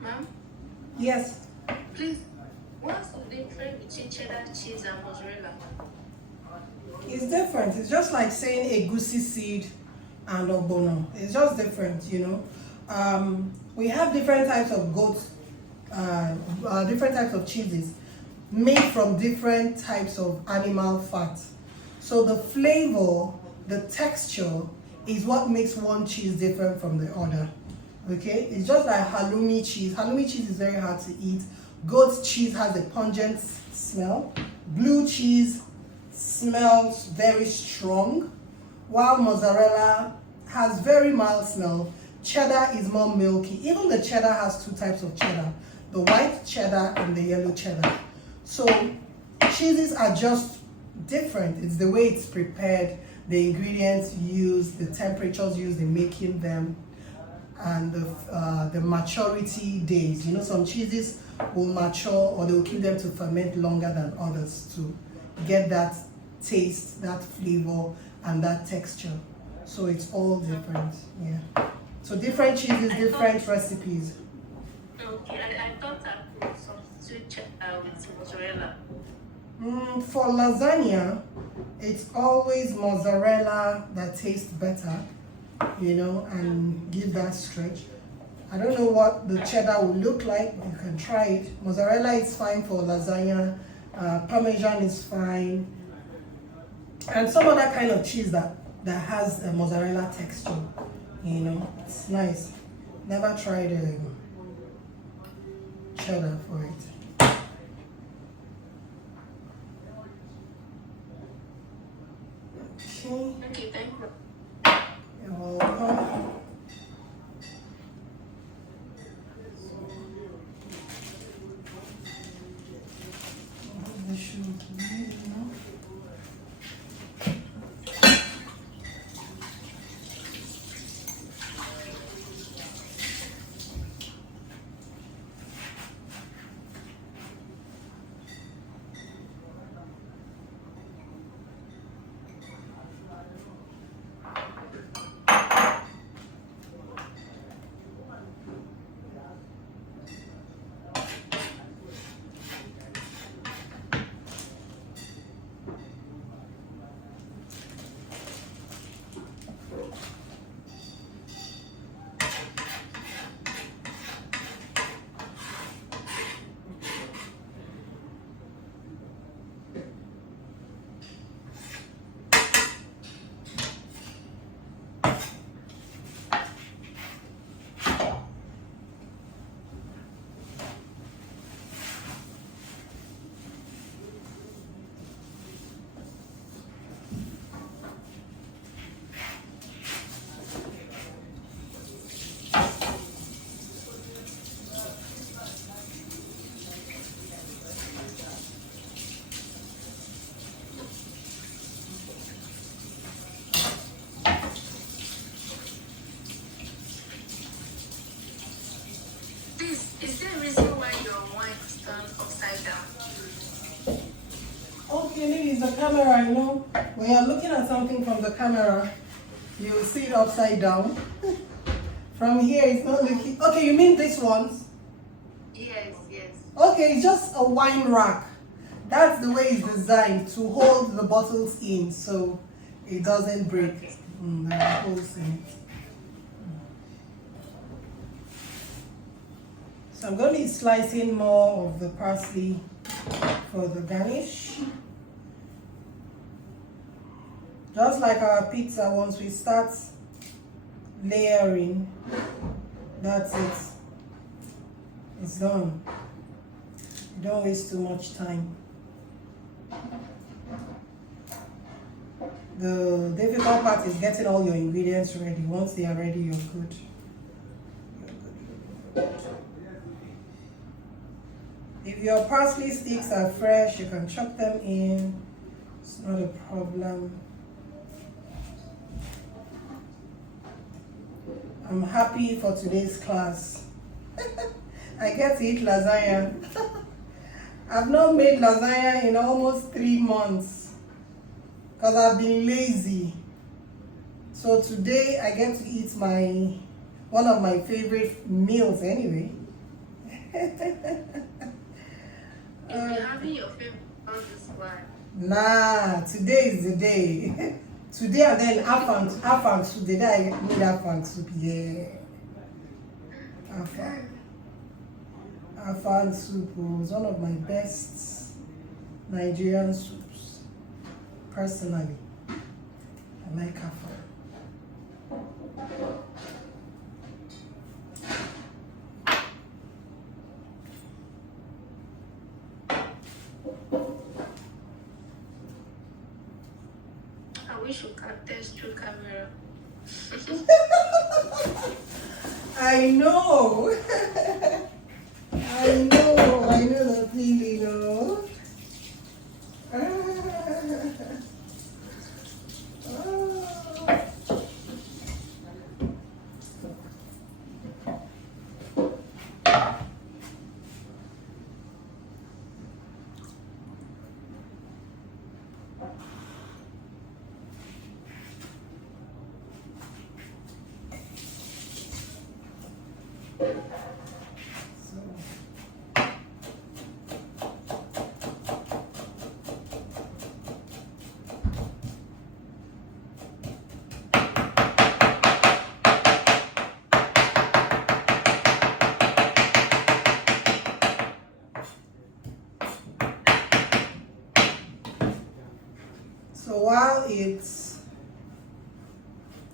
Ma'am, Yes, please, what's the difference between cheddar cheese and mozzarella? it's different. It's just like saying egusi seed and ogbono. It's just different, you know. We have different types of goats, different types of cheeses made from different types of animal fat. So the flavor, the texture is what makes one cheese different from the other. Okay, it's just like halloumi cheese. Halloumi cheese is very hard to eat. Goat's cheese has a pungent smell. Blue cheese smells very strong, while mozzarella has very mild smell. Cheddar is more milky. Even the cheddar has two types of cheddar, the white cheddar and the yellow cheddar. So cheeses are just different. It's the way it's prepared, the ingredients used, the temperatures used in making them, and the maturity days. You know, some cheeses will mature or they will keep them to ferment longer than others to get that taste, that flavor, and that texture. So it's all different, yeah. So different cheeses, different recipes. Okay, I thought I could substitute cheddar with mozzarella. For lasagna, it's always mozzarella that tastes better, you know, and give that stretch. I don't know what the cheddar will look like, but you can try it. Mozzarella is fine for lasagna, parmesan is fine, and some other kind of cheese that has a mozzarella texture, you know, it's nice. Never tried cheddar for it. Okay, Okay, thank you. you're welcome. This should be enough. the camera, you know, when you're looking at something from the camera, you'll see it upside down. From here, it's not looking. Okay, you mean this one? Yes, yes. Okay, it's just a wine rack. That's the way it's designed to hold the bottles in so it doesn't break. Okay. There are holes in it. So I'm going to be slicing more of the parsley for the garnish. Just like our pizza, once we start layering, that's it. It's done. Don't waste too much time. The difficult part is getting all your ingredients ready. Once they are ready, you're good. If your parsley sticks are fresh, you can chop them in. It's not a problem. I'm happy for today's class. I get to eat lasagna. I've not made lasagna in almost 3 months because I've been lazy. So today I get to eat one of my favorite meals anyway. If you're having your favorite on this one. Nah, today is the day. Today and then afang soup. The day I made afang soup, yeah. Afang soup was one of my best Nigerian soups. Personally, I like afang. I wish you could test through camera. I know. I know the feeling, you know. So while it's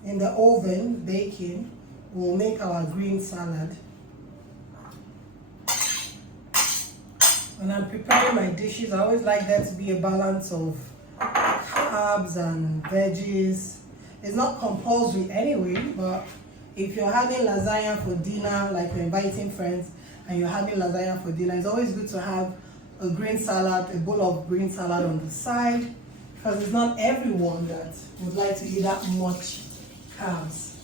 in the oven baking, we'll make our green salad. When I'm preparing my dishes, I always like there to be a balance of carbs and veggies. It's not compulsory anyway, but if you're having lasagna for dinner, like you're inviting friends and you're having lasagna for dinner, it's always good to have a green salad, a bowl of green salad on the side, because it's not everyone that would like to eat that much carbs.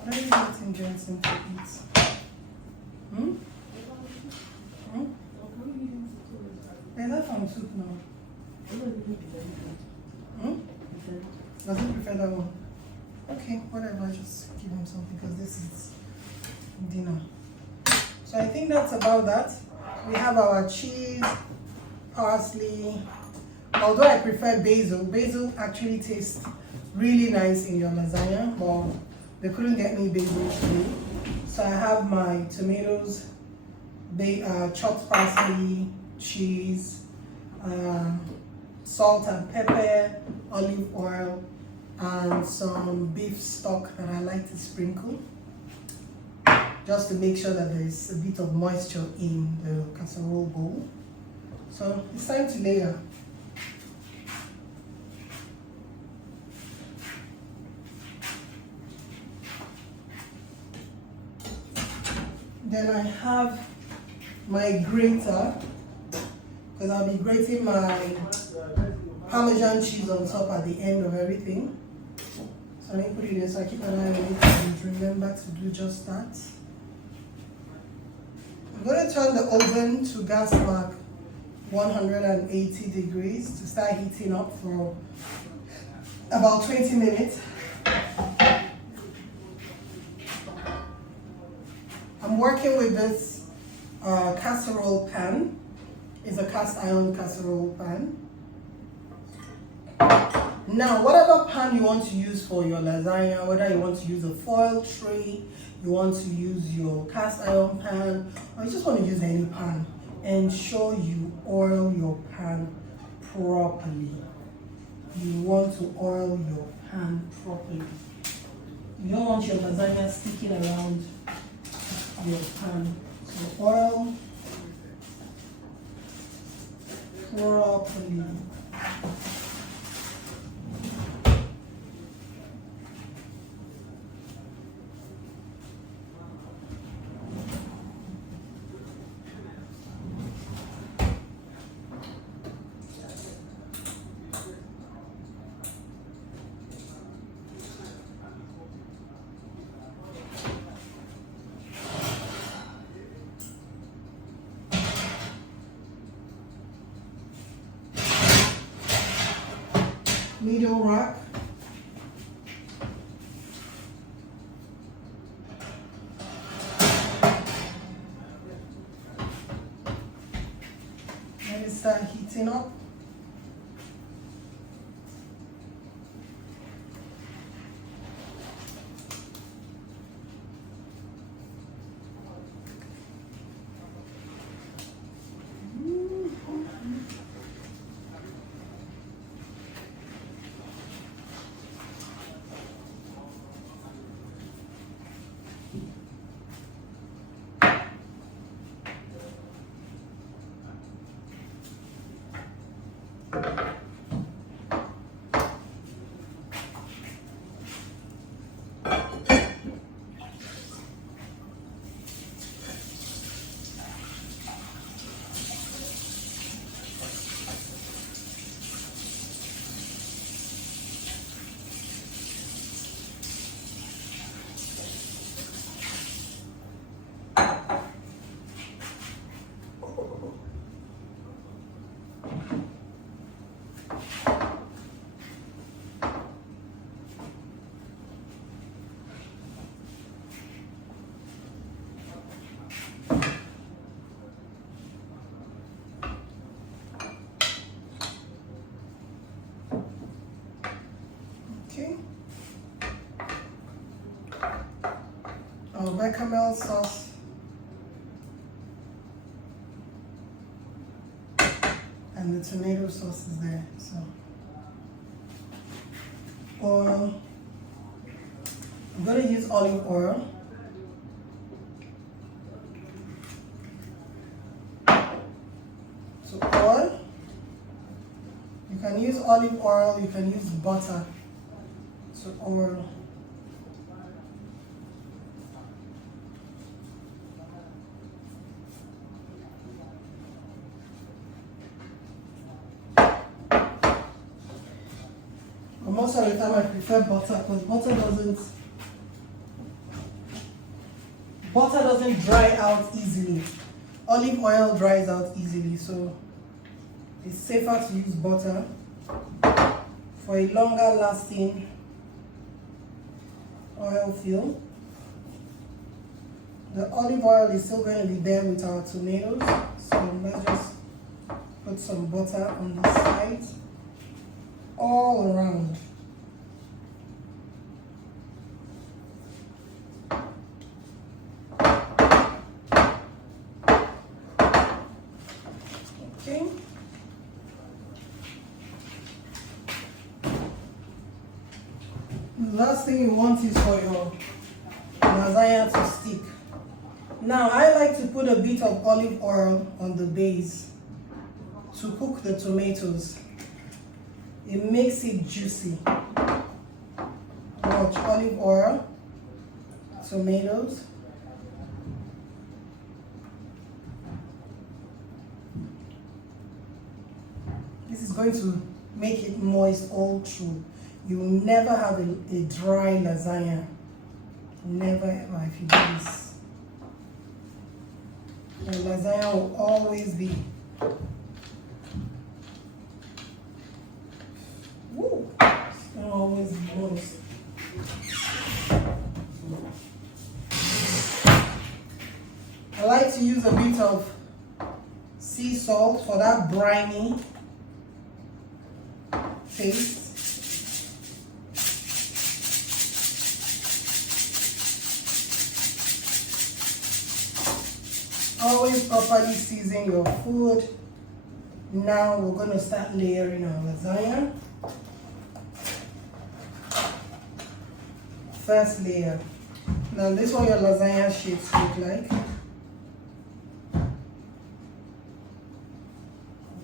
What are you getting Johnson to eat? Hmm? Hmm? There's that from soup now. Hmm? Does he prefer that one? Okay, whatever, just give him something because this is dinner. So I think that's about that. We have our cheese, parsley. Although I prefer basil, basil actually tastes really nice in your lasagna, but they couldn't get me basil today. So I have my tomatoes, chopped parsley, cheese, salt and pepper, olive oil, and some beef stock that I like to sprinkle, just to make sure that there is a bit of moisture in the casserole bowl. So it's time to layer. Then I have my grater, because I'll be grating my Parmesan cheese on top at the end of everything. So let me put it in so I keep an eye on it and remember to do just that. I'm going to turn the oven to gas mark 180 degrees to start heating up for about 20 minutes. I'm working with this casserole pan. It's a cast iron casserole pan. Now, whatever pan you want to use for your lasagna, whether you want to use a foil tray, you want to use your cast iron pan, or you just want to use any pan, ensure you oil your pan properly. You want to oil your pan properly. You don't want your lasagna sticking around your pan. So oil properly. Middle rack. Let it start heating up. Our bechamel sauce. And the tomato sauce is there. So oil. I'm going to use olive oil. So oil. You can use olive oil, you can use butter. So oil. Most of the time I prefer butter because butter doesn't dry out easily. Olive oil dries out easily, so it's safer to use butter for a longer lasting oil feel. The olive oil is still going to be there with our tomatoes, so let's just put some butter on the sides all around. Okay. The last thing you want is for your lasagna to stick. Now I like to put a bit of olive oil on the base to cook the tomatoes. It makes it juicy. Watch, olive oil, tomatoes. This is going to make it moist all through. You will never have a dry lasagna. Never ever if you do this. The lasagna will always be. Woo! It's always moist. I like to use a bit of sea salt for that briny taste. Always properly season your food. Now we're going to start layering our lasagna. First layer. Now this is what your lasagna sheets look like.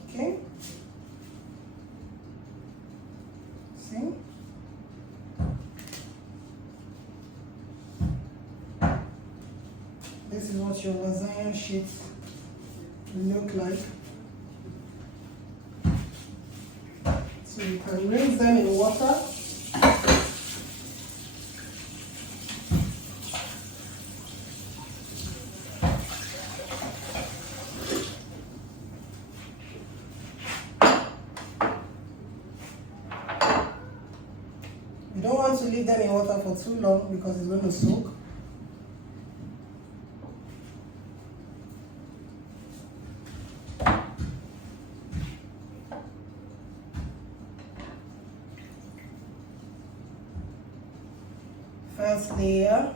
Okay. See? This is what your lasagna sheets look like. So you can rinse them in water. You don't want to leave them in water for too long because it's going to soak. First layer.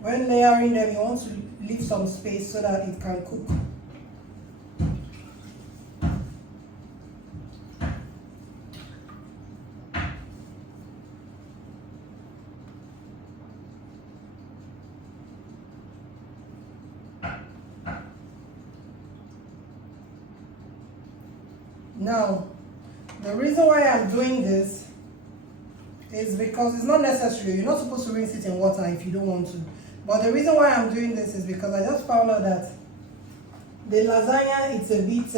When layering them, you want to leave some space so that it can cook. Now, the reason why I'm doing this is because it's not necessary. You're not supposed to rinse it in water if you don't want to. But the reason why I'm doing this is because I just found out that the lasagna, it's a bit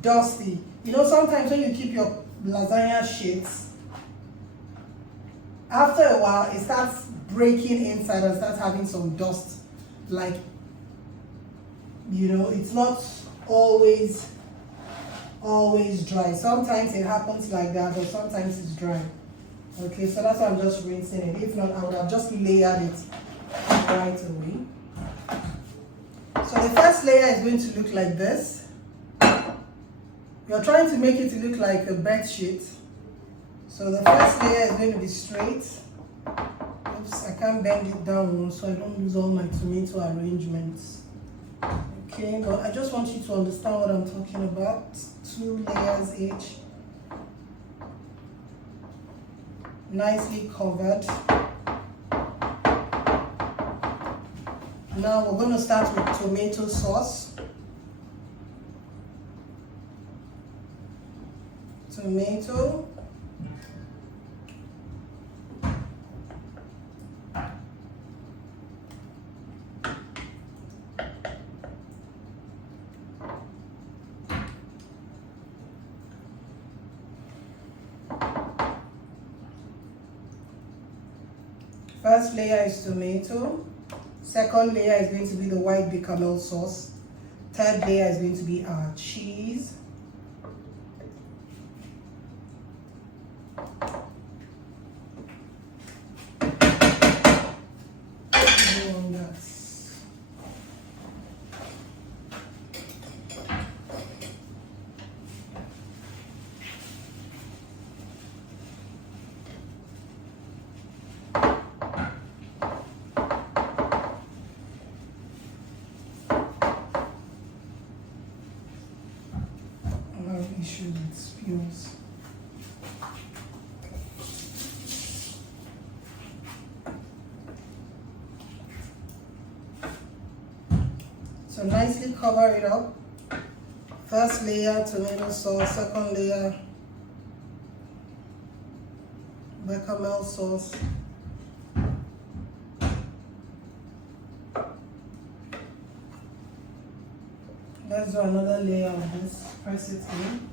dusty. You know, sometimes when you keep your lasagna sheets, after a while, it starts breaking inside and starts having some dust. Like, you know, it's not always dry. Sometimes it happens like that, or sometimes it's dry. Okay, so that's why I'm just rinsing it. If not, I would have just layered it right away. So the first layer is going to look like this. You're trying to make it look like a bed sheet. So the first layer is going to be straight. Oops, I can't bend it down so I don't lose all my tomato arrangements. Okay, but I just want you to understand what I'm talking about. 2 layers each. Nicely covered. Now we're going to start with tomato sauce. Tomato. First layer is tomato. Second layer is going to be the white bechamel sauce. Third layer is going to be our cheese. So nicely cover it up. First layer tomato sauce, second layer bechamel sauce. Let's do another layer of this. Press it in.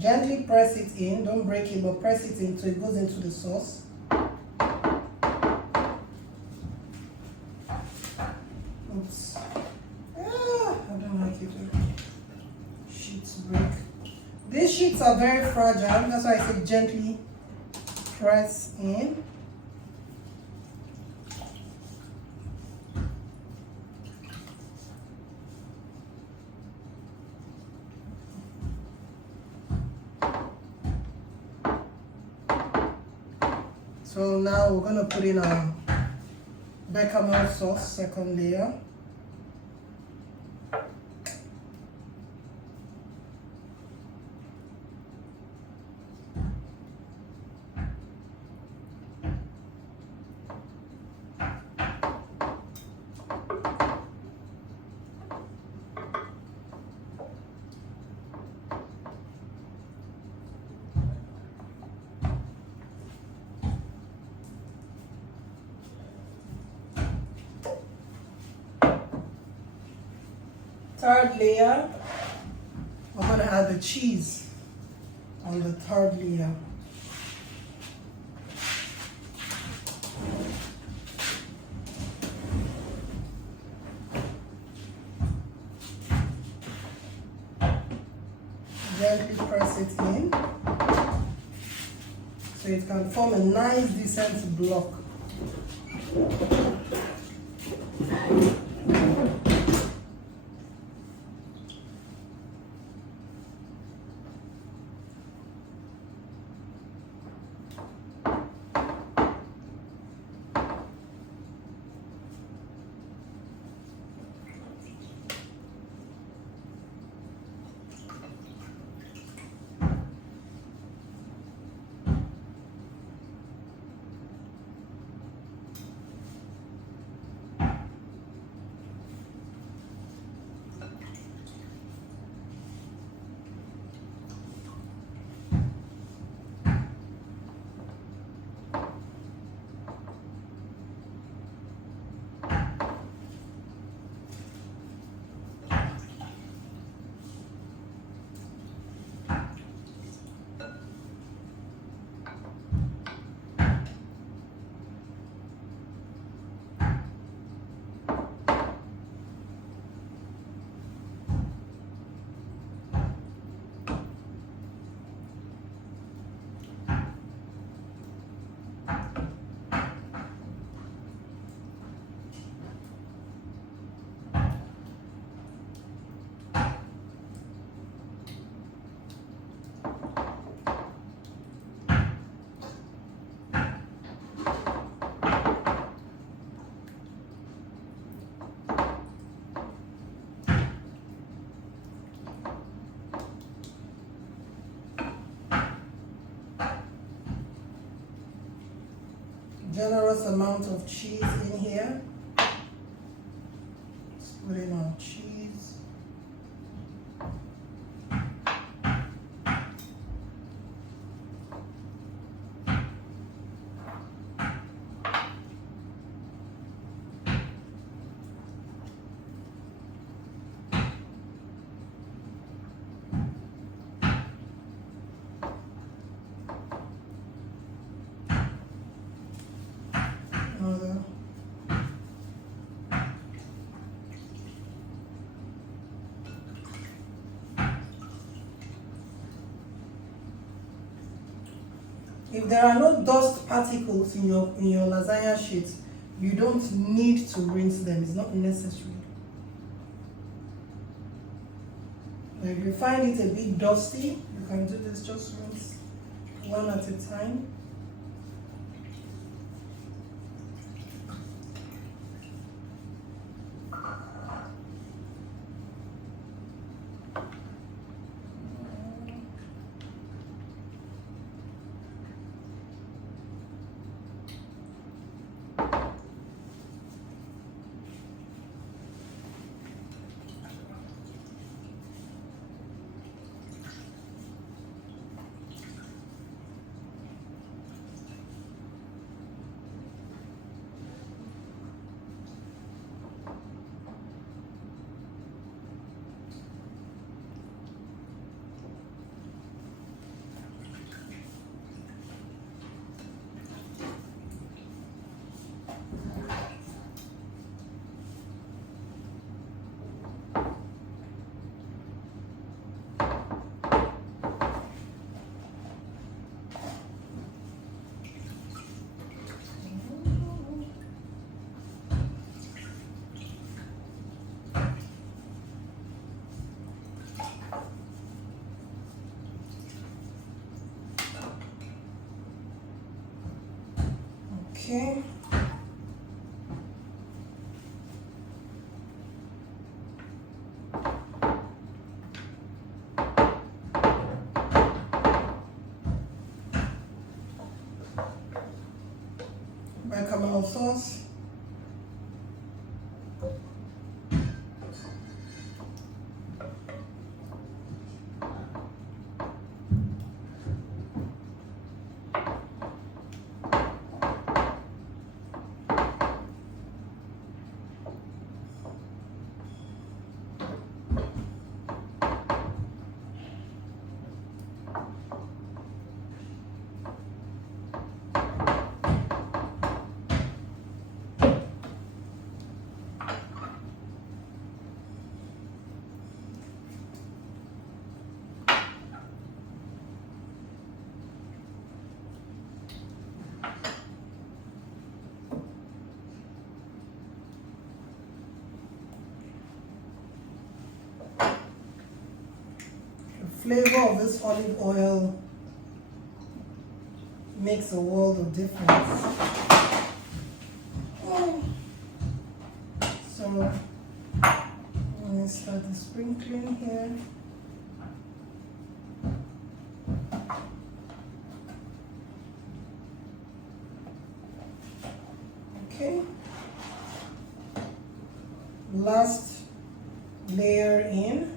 Gently press it in, don't break it, but press it in so it goes into the sauce. Oops. I don't like it when sheets break. These sheets are very fragile, that's why I say gently press in. So now we're going to put in our bechamel sauce, second layer. Third layer, we're going to add the cheese on the third layer. Gently press it in so it can form a nice decent block. Generous amount of cheese in here. Let's put in our cheese. Another. If there are no dust particles in your lasagna sheets, you don't need to rinse them. It's not necessary. If you find it a bit dusty, you can do this, just rinse one at a time. Okay. Bechamel sauce. Flavor of this olive oil makes a world of difference. So let me start the sprinkling here. Okay. Last layer in.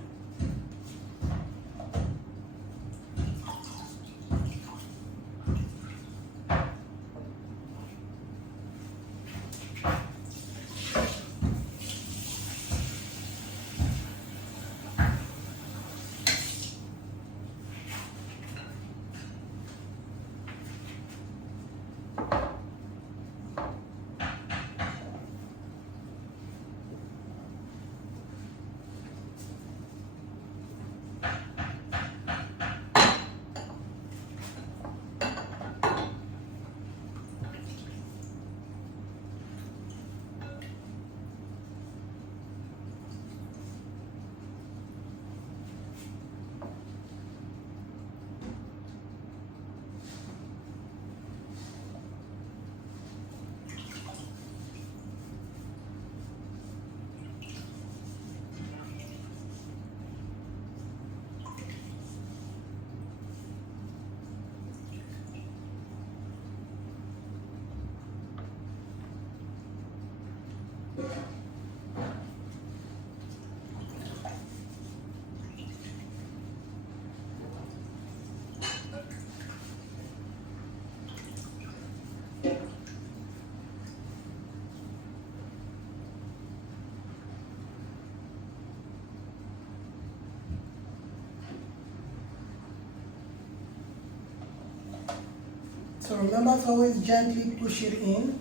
So remember to always gently push it in.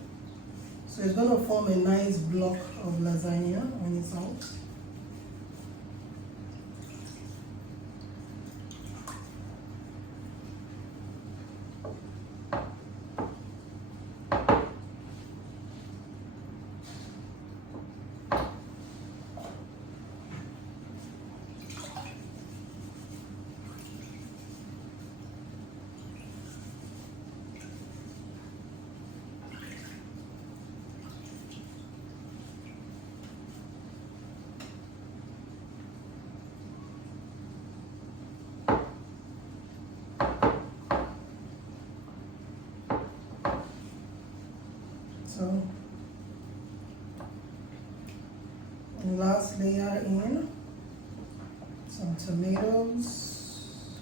So it's going to form a nice block of lasagna when it's out. So last layer in some tomatoes,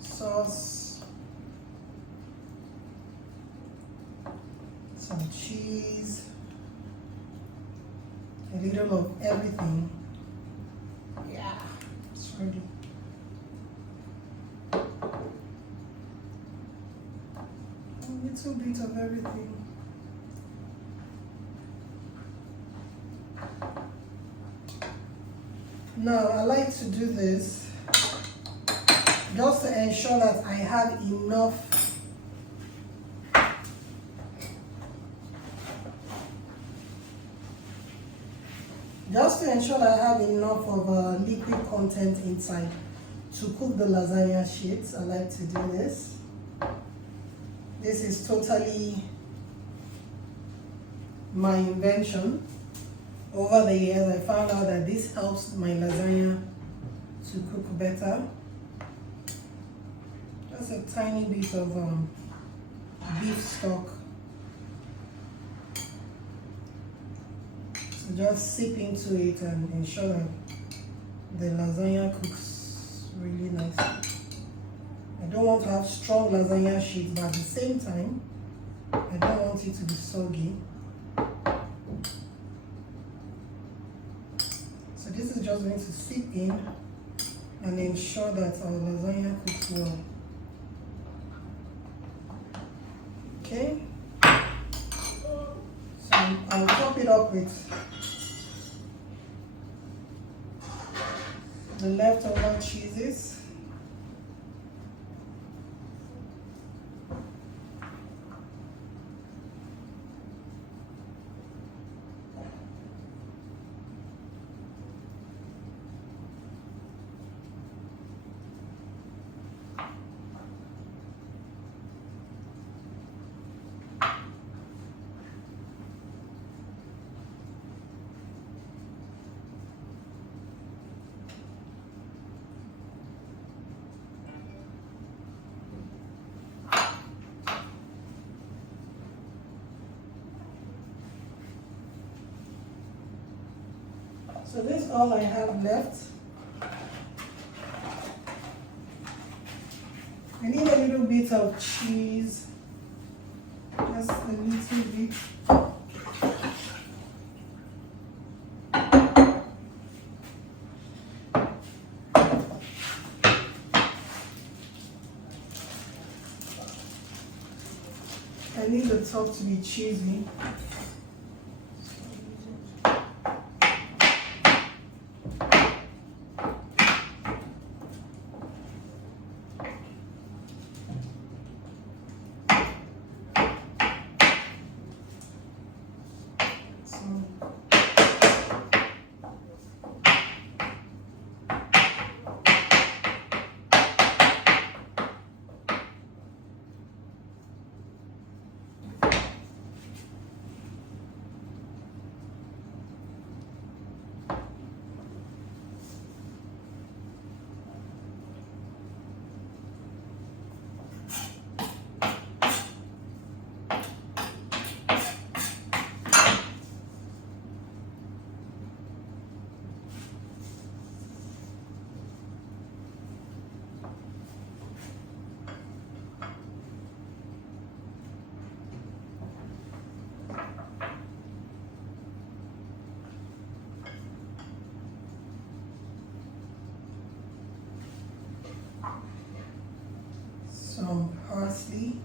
sauce, some cheese, a little of everything. Yeah, it's ready. A little bit of everything. Now I like to do this just to ensure that I have enough of liquid content inside to cook the lasagna sheets. I like to do this. This is totally my invention. Over the years, I found out that this helps my lasagna to cook better. Just a tiny bit of beef stock. So just sip into it and ensure that the lasagna cooks really nicely. I don't want to have strong lasagna sheets, but at the same time, I don't want it to be soggy. So this is just going to sip in and ensure that our lasagna cooks well. Okay, so I'll top it up with the leftover cheeses. So this is all I have left. I need a little bit of cheese, just a little bit. I need the top to be cheesy. Some parsley.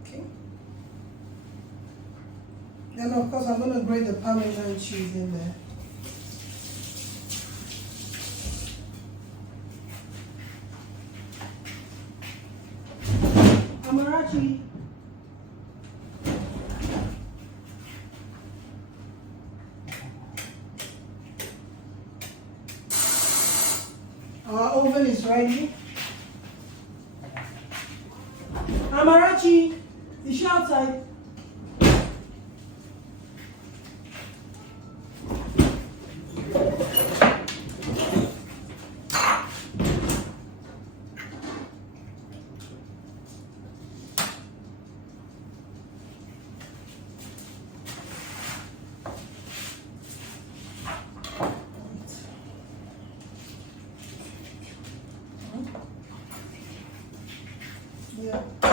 Okay. Then of course I'm going to grate the Parmesan cheese in there. Amarachi. Our oven is ready. Amarachi, is she outside? Yeah. So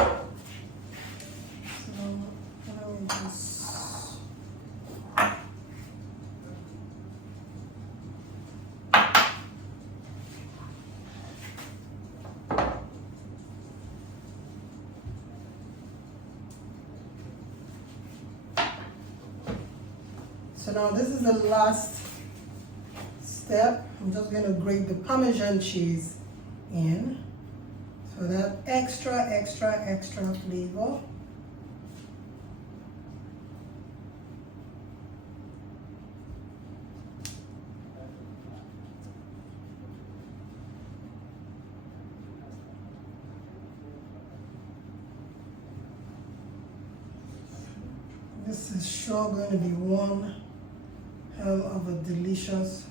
now we just so now this is the last step. I'm just going to grate the Parmesan cheese in. So that extra flavor. This is sure going to be one hell of a delicious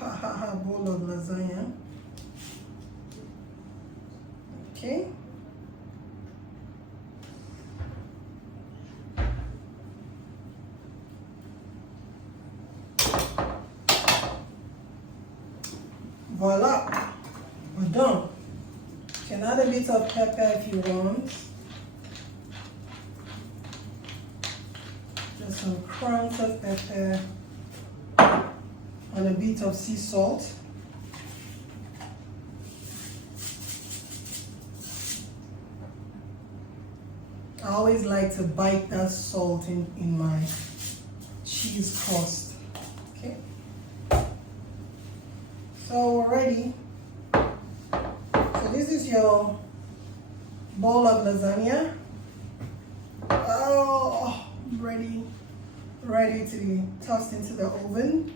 bowl of lasagna. Okay. Voila, we're done. You can add a bit of pepper if you want. Just some crunch of pepper and a bit of sea salt. I always like to bite that salt in my cheese crust. Okay. So we're ready. So this is your bowl of lasagna. Oh, ready to be tossed into the oven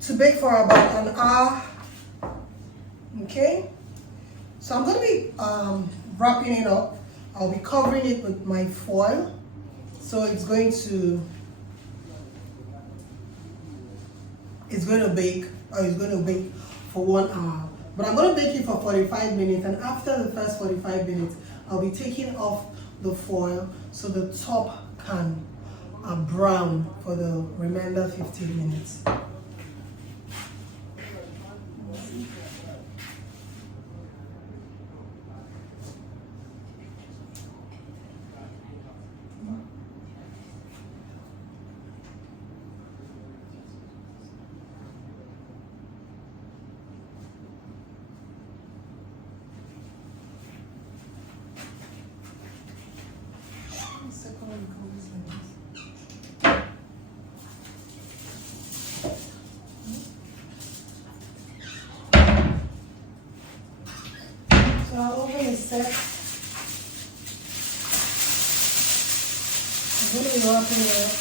to bake for about an hour. Okay. So I'm going to be wrapping it up. I'll be covering it with my foil. So it's going to bake for 1 hour. But I'm going to bake it for 45 minutes, and after the first 45 minutes, I'll be taking off the foil so the top can brown for the remainder 15 minutes. So our oven is set. I'm going to be wrapping it up.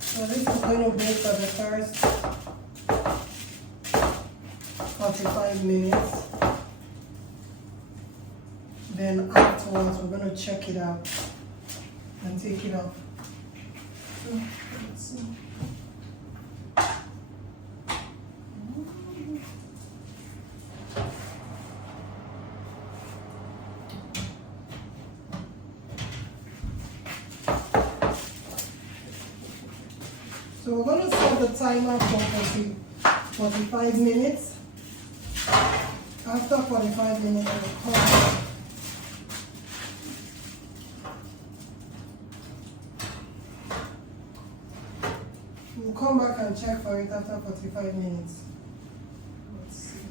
So this is going to bake for the first 45 minutes. Then afterwards, we're going to check it out and take it off. So, let's see. So we're going to set the timer for 45 minutes. After 45 minutes, we'll come. We'll come back and check for it after 45 minutes. Let's see.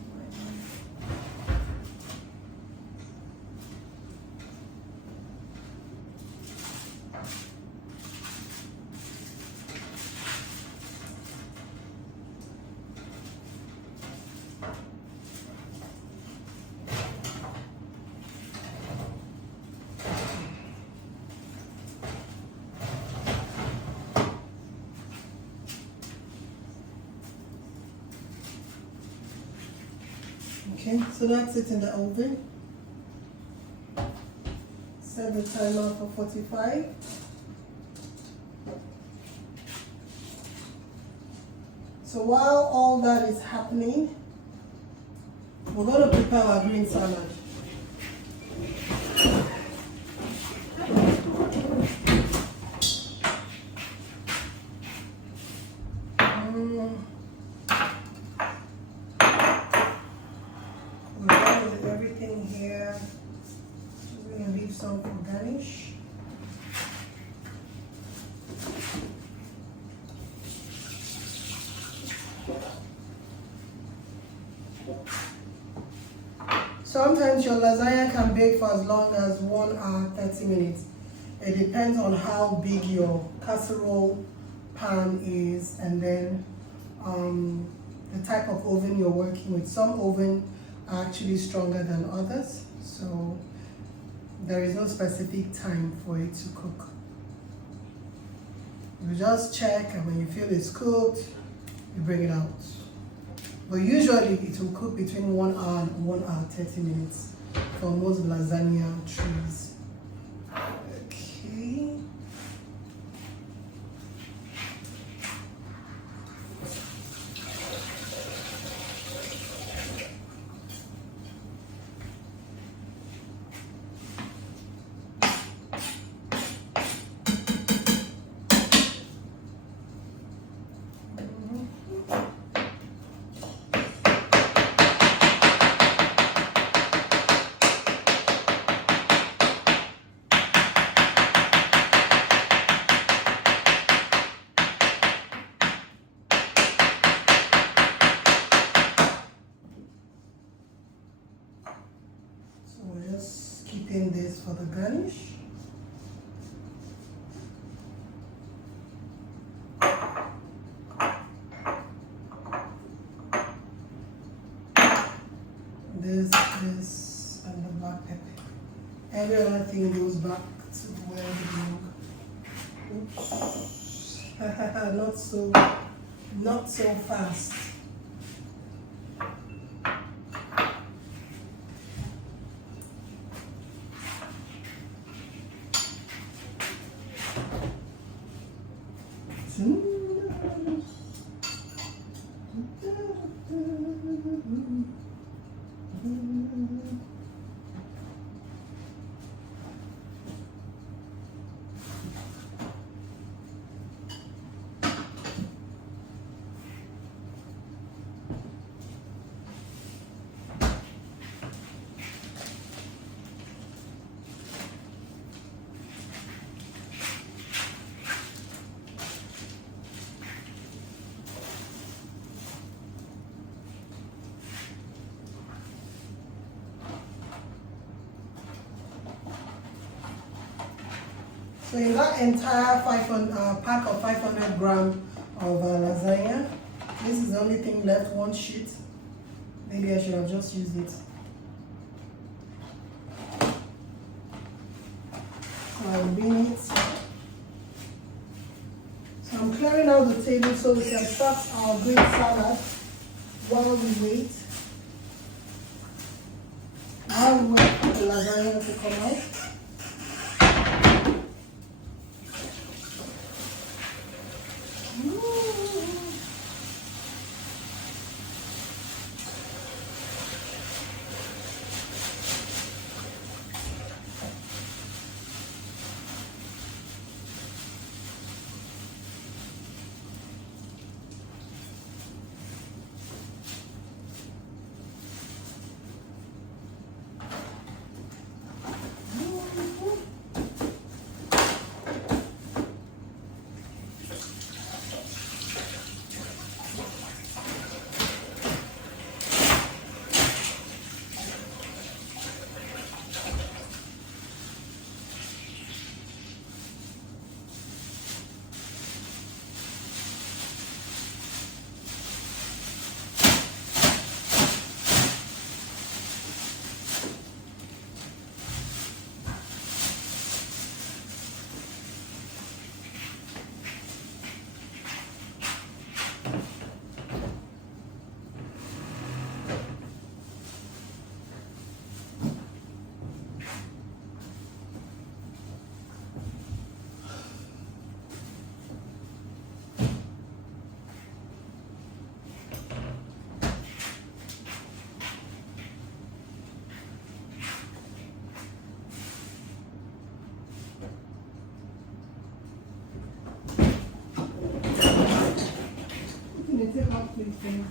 Okay, so that's it in the oven. Set the timer for 45. So while all that is happening, we're going to prepare our green salad. We're done with everything here. We're going to leave some for garnish. Sometimes your lasagna can bake for as long as 1 hour, 30 minutes. It depends on how big your casserole pan is, and then the type of oven you're working with. Some oven are actually stronger than others, so there is no specific time for it to cook. You just check, and when you feel it's cooked, you bring it out. But usually it will cook between 1 hour and 1 hour 30 minutes for most lasagna trees. Okay. Keeping this for the garnish. This, and the black pepper. Every other thing goes back to where it belongs. Oops. not so fast. So in that entire pack of 500 grams of lasagna, this is the only thing left, one sheet. Maybe I should have just used it. So I'll bring it. So I'm clearing out the table so we can start our green salad while we wait. While we wait for the lasagna to come out. Take out, please. Take out,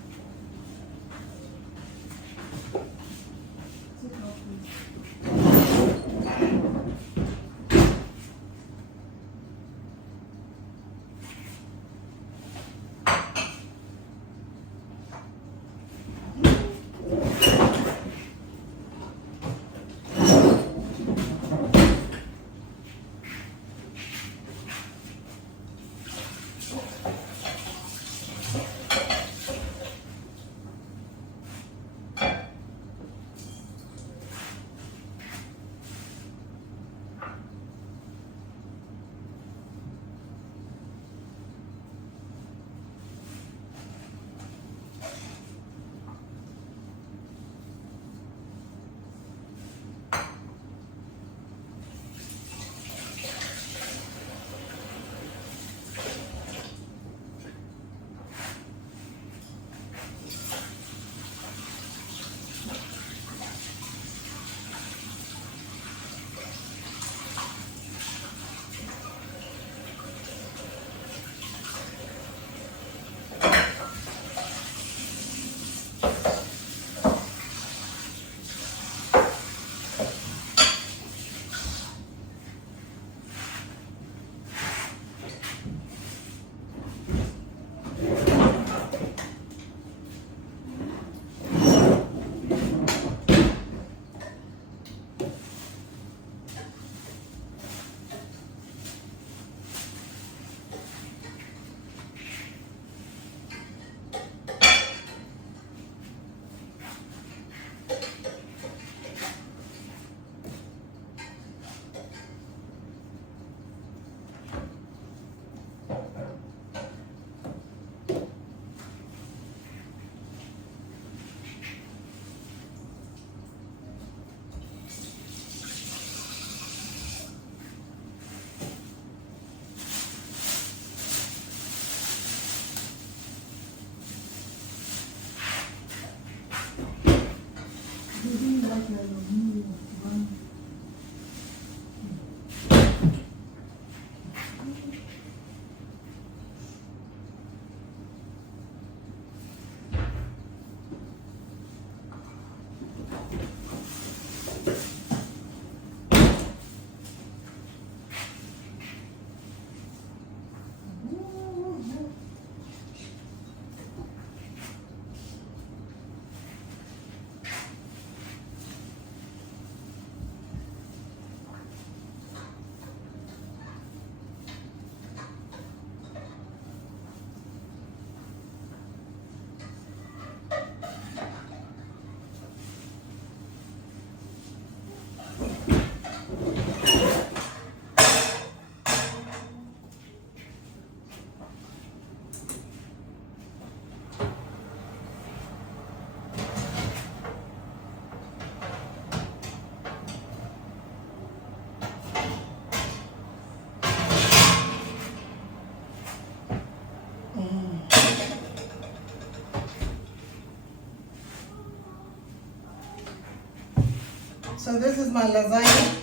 So this is my lasagna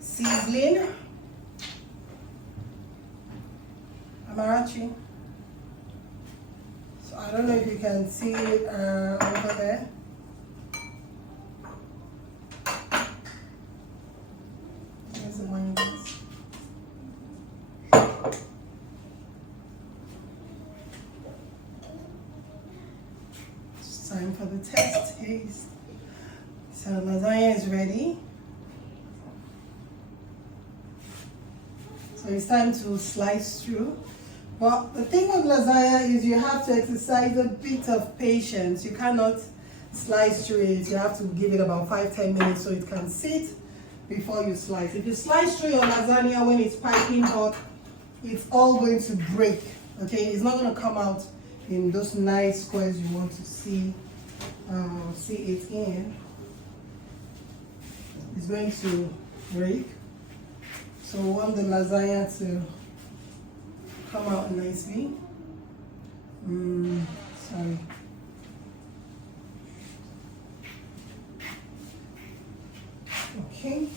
seasoning. Amarachi. So I don't know if you can see it over there. Here's the mayonnaise. It's time for the test. Taste. So lasagna is ready. So it's time to slice through. But the thing with lasagna is you have to exercise a bit of patience. You cannot slice through it. You have to give it about 5-10 minutes so it can sit before you slice. If you slice through your lasagna when it's piping hot, it's all going to break. Okay, it's not going to come out in those nice squares you want to see it in. It's going to break. So we want the lasagna to come out nicely. Sorry. Okay.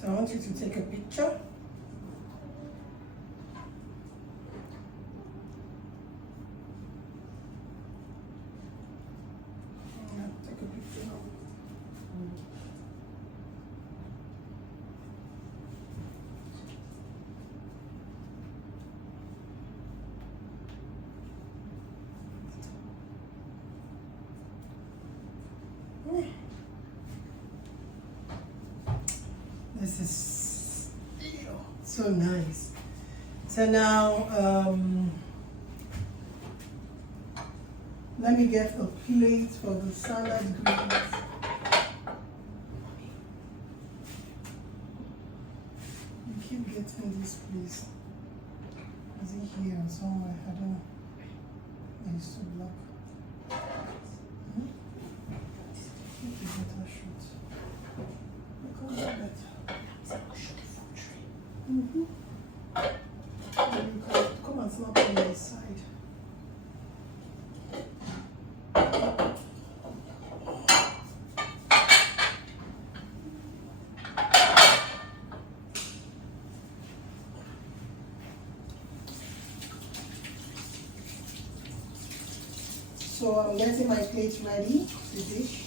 So I want you to take a picture. Yeah, take a picture now. This is so nice. So now, let me get a plate for the salad greens. You keep getting this, please. Is it here or somewhere? I don't know. I used to block. Make a better shoot. Make a better. Come and snap on my side. So I'm getting my plate ready to dish.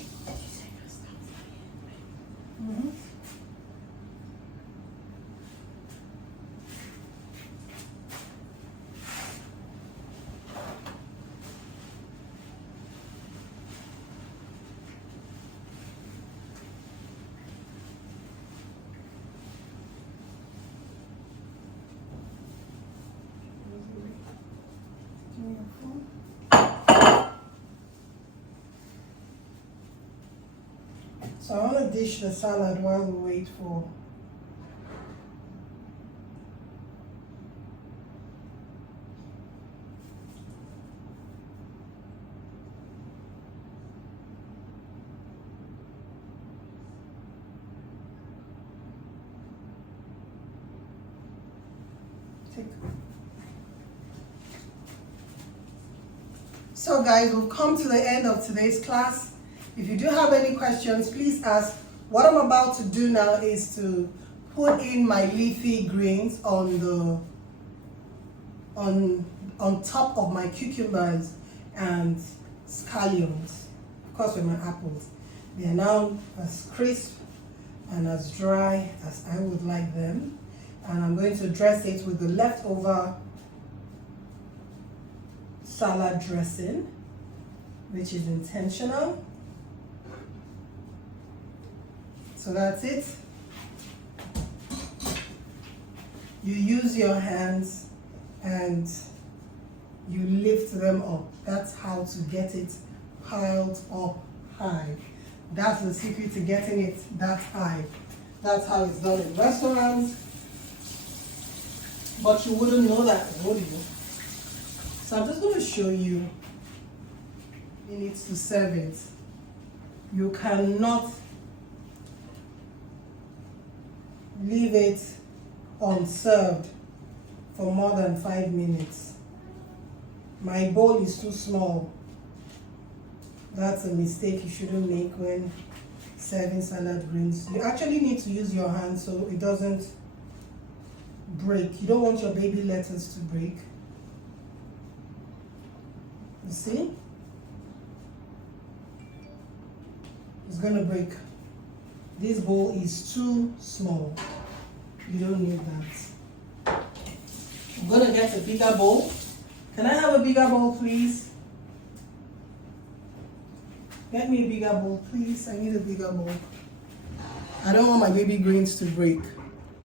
So I want to dish the salad while we wait for So guys, we've come to the end of today's class. If you do have any questions, please ask. What I'm about to do now is to put in my leafy greens on top of my cucumbers and scallions. Of course, with my apples. They are now as crisp and as dry as I would like them. And I'm going to dress it with the leftover salad dressing, which is intentional. So that's it. You use your hands and you lift them up. That's how to get it piled up high. That's the secret to getting it that high. That's how it's done in restaurants. But you wouldn't know that, would you? So I'm just going to show you minutes to serve it. You cannot leave it unserved for more than 5 minutes. My bowl is too small. That's a mistake you shouldn't make when serving salad greens. You actually need to use your hand so it doesn't break. You don't want your baby lettuce to break. You see? It's gonna break. This bowl is too small. You don't need that. I'm gonna get a bigger bowl. Can I have a bigger bowl, please? Get me a bigger bowl, please. I need a bigger bowl. I don't want my baby greens to break.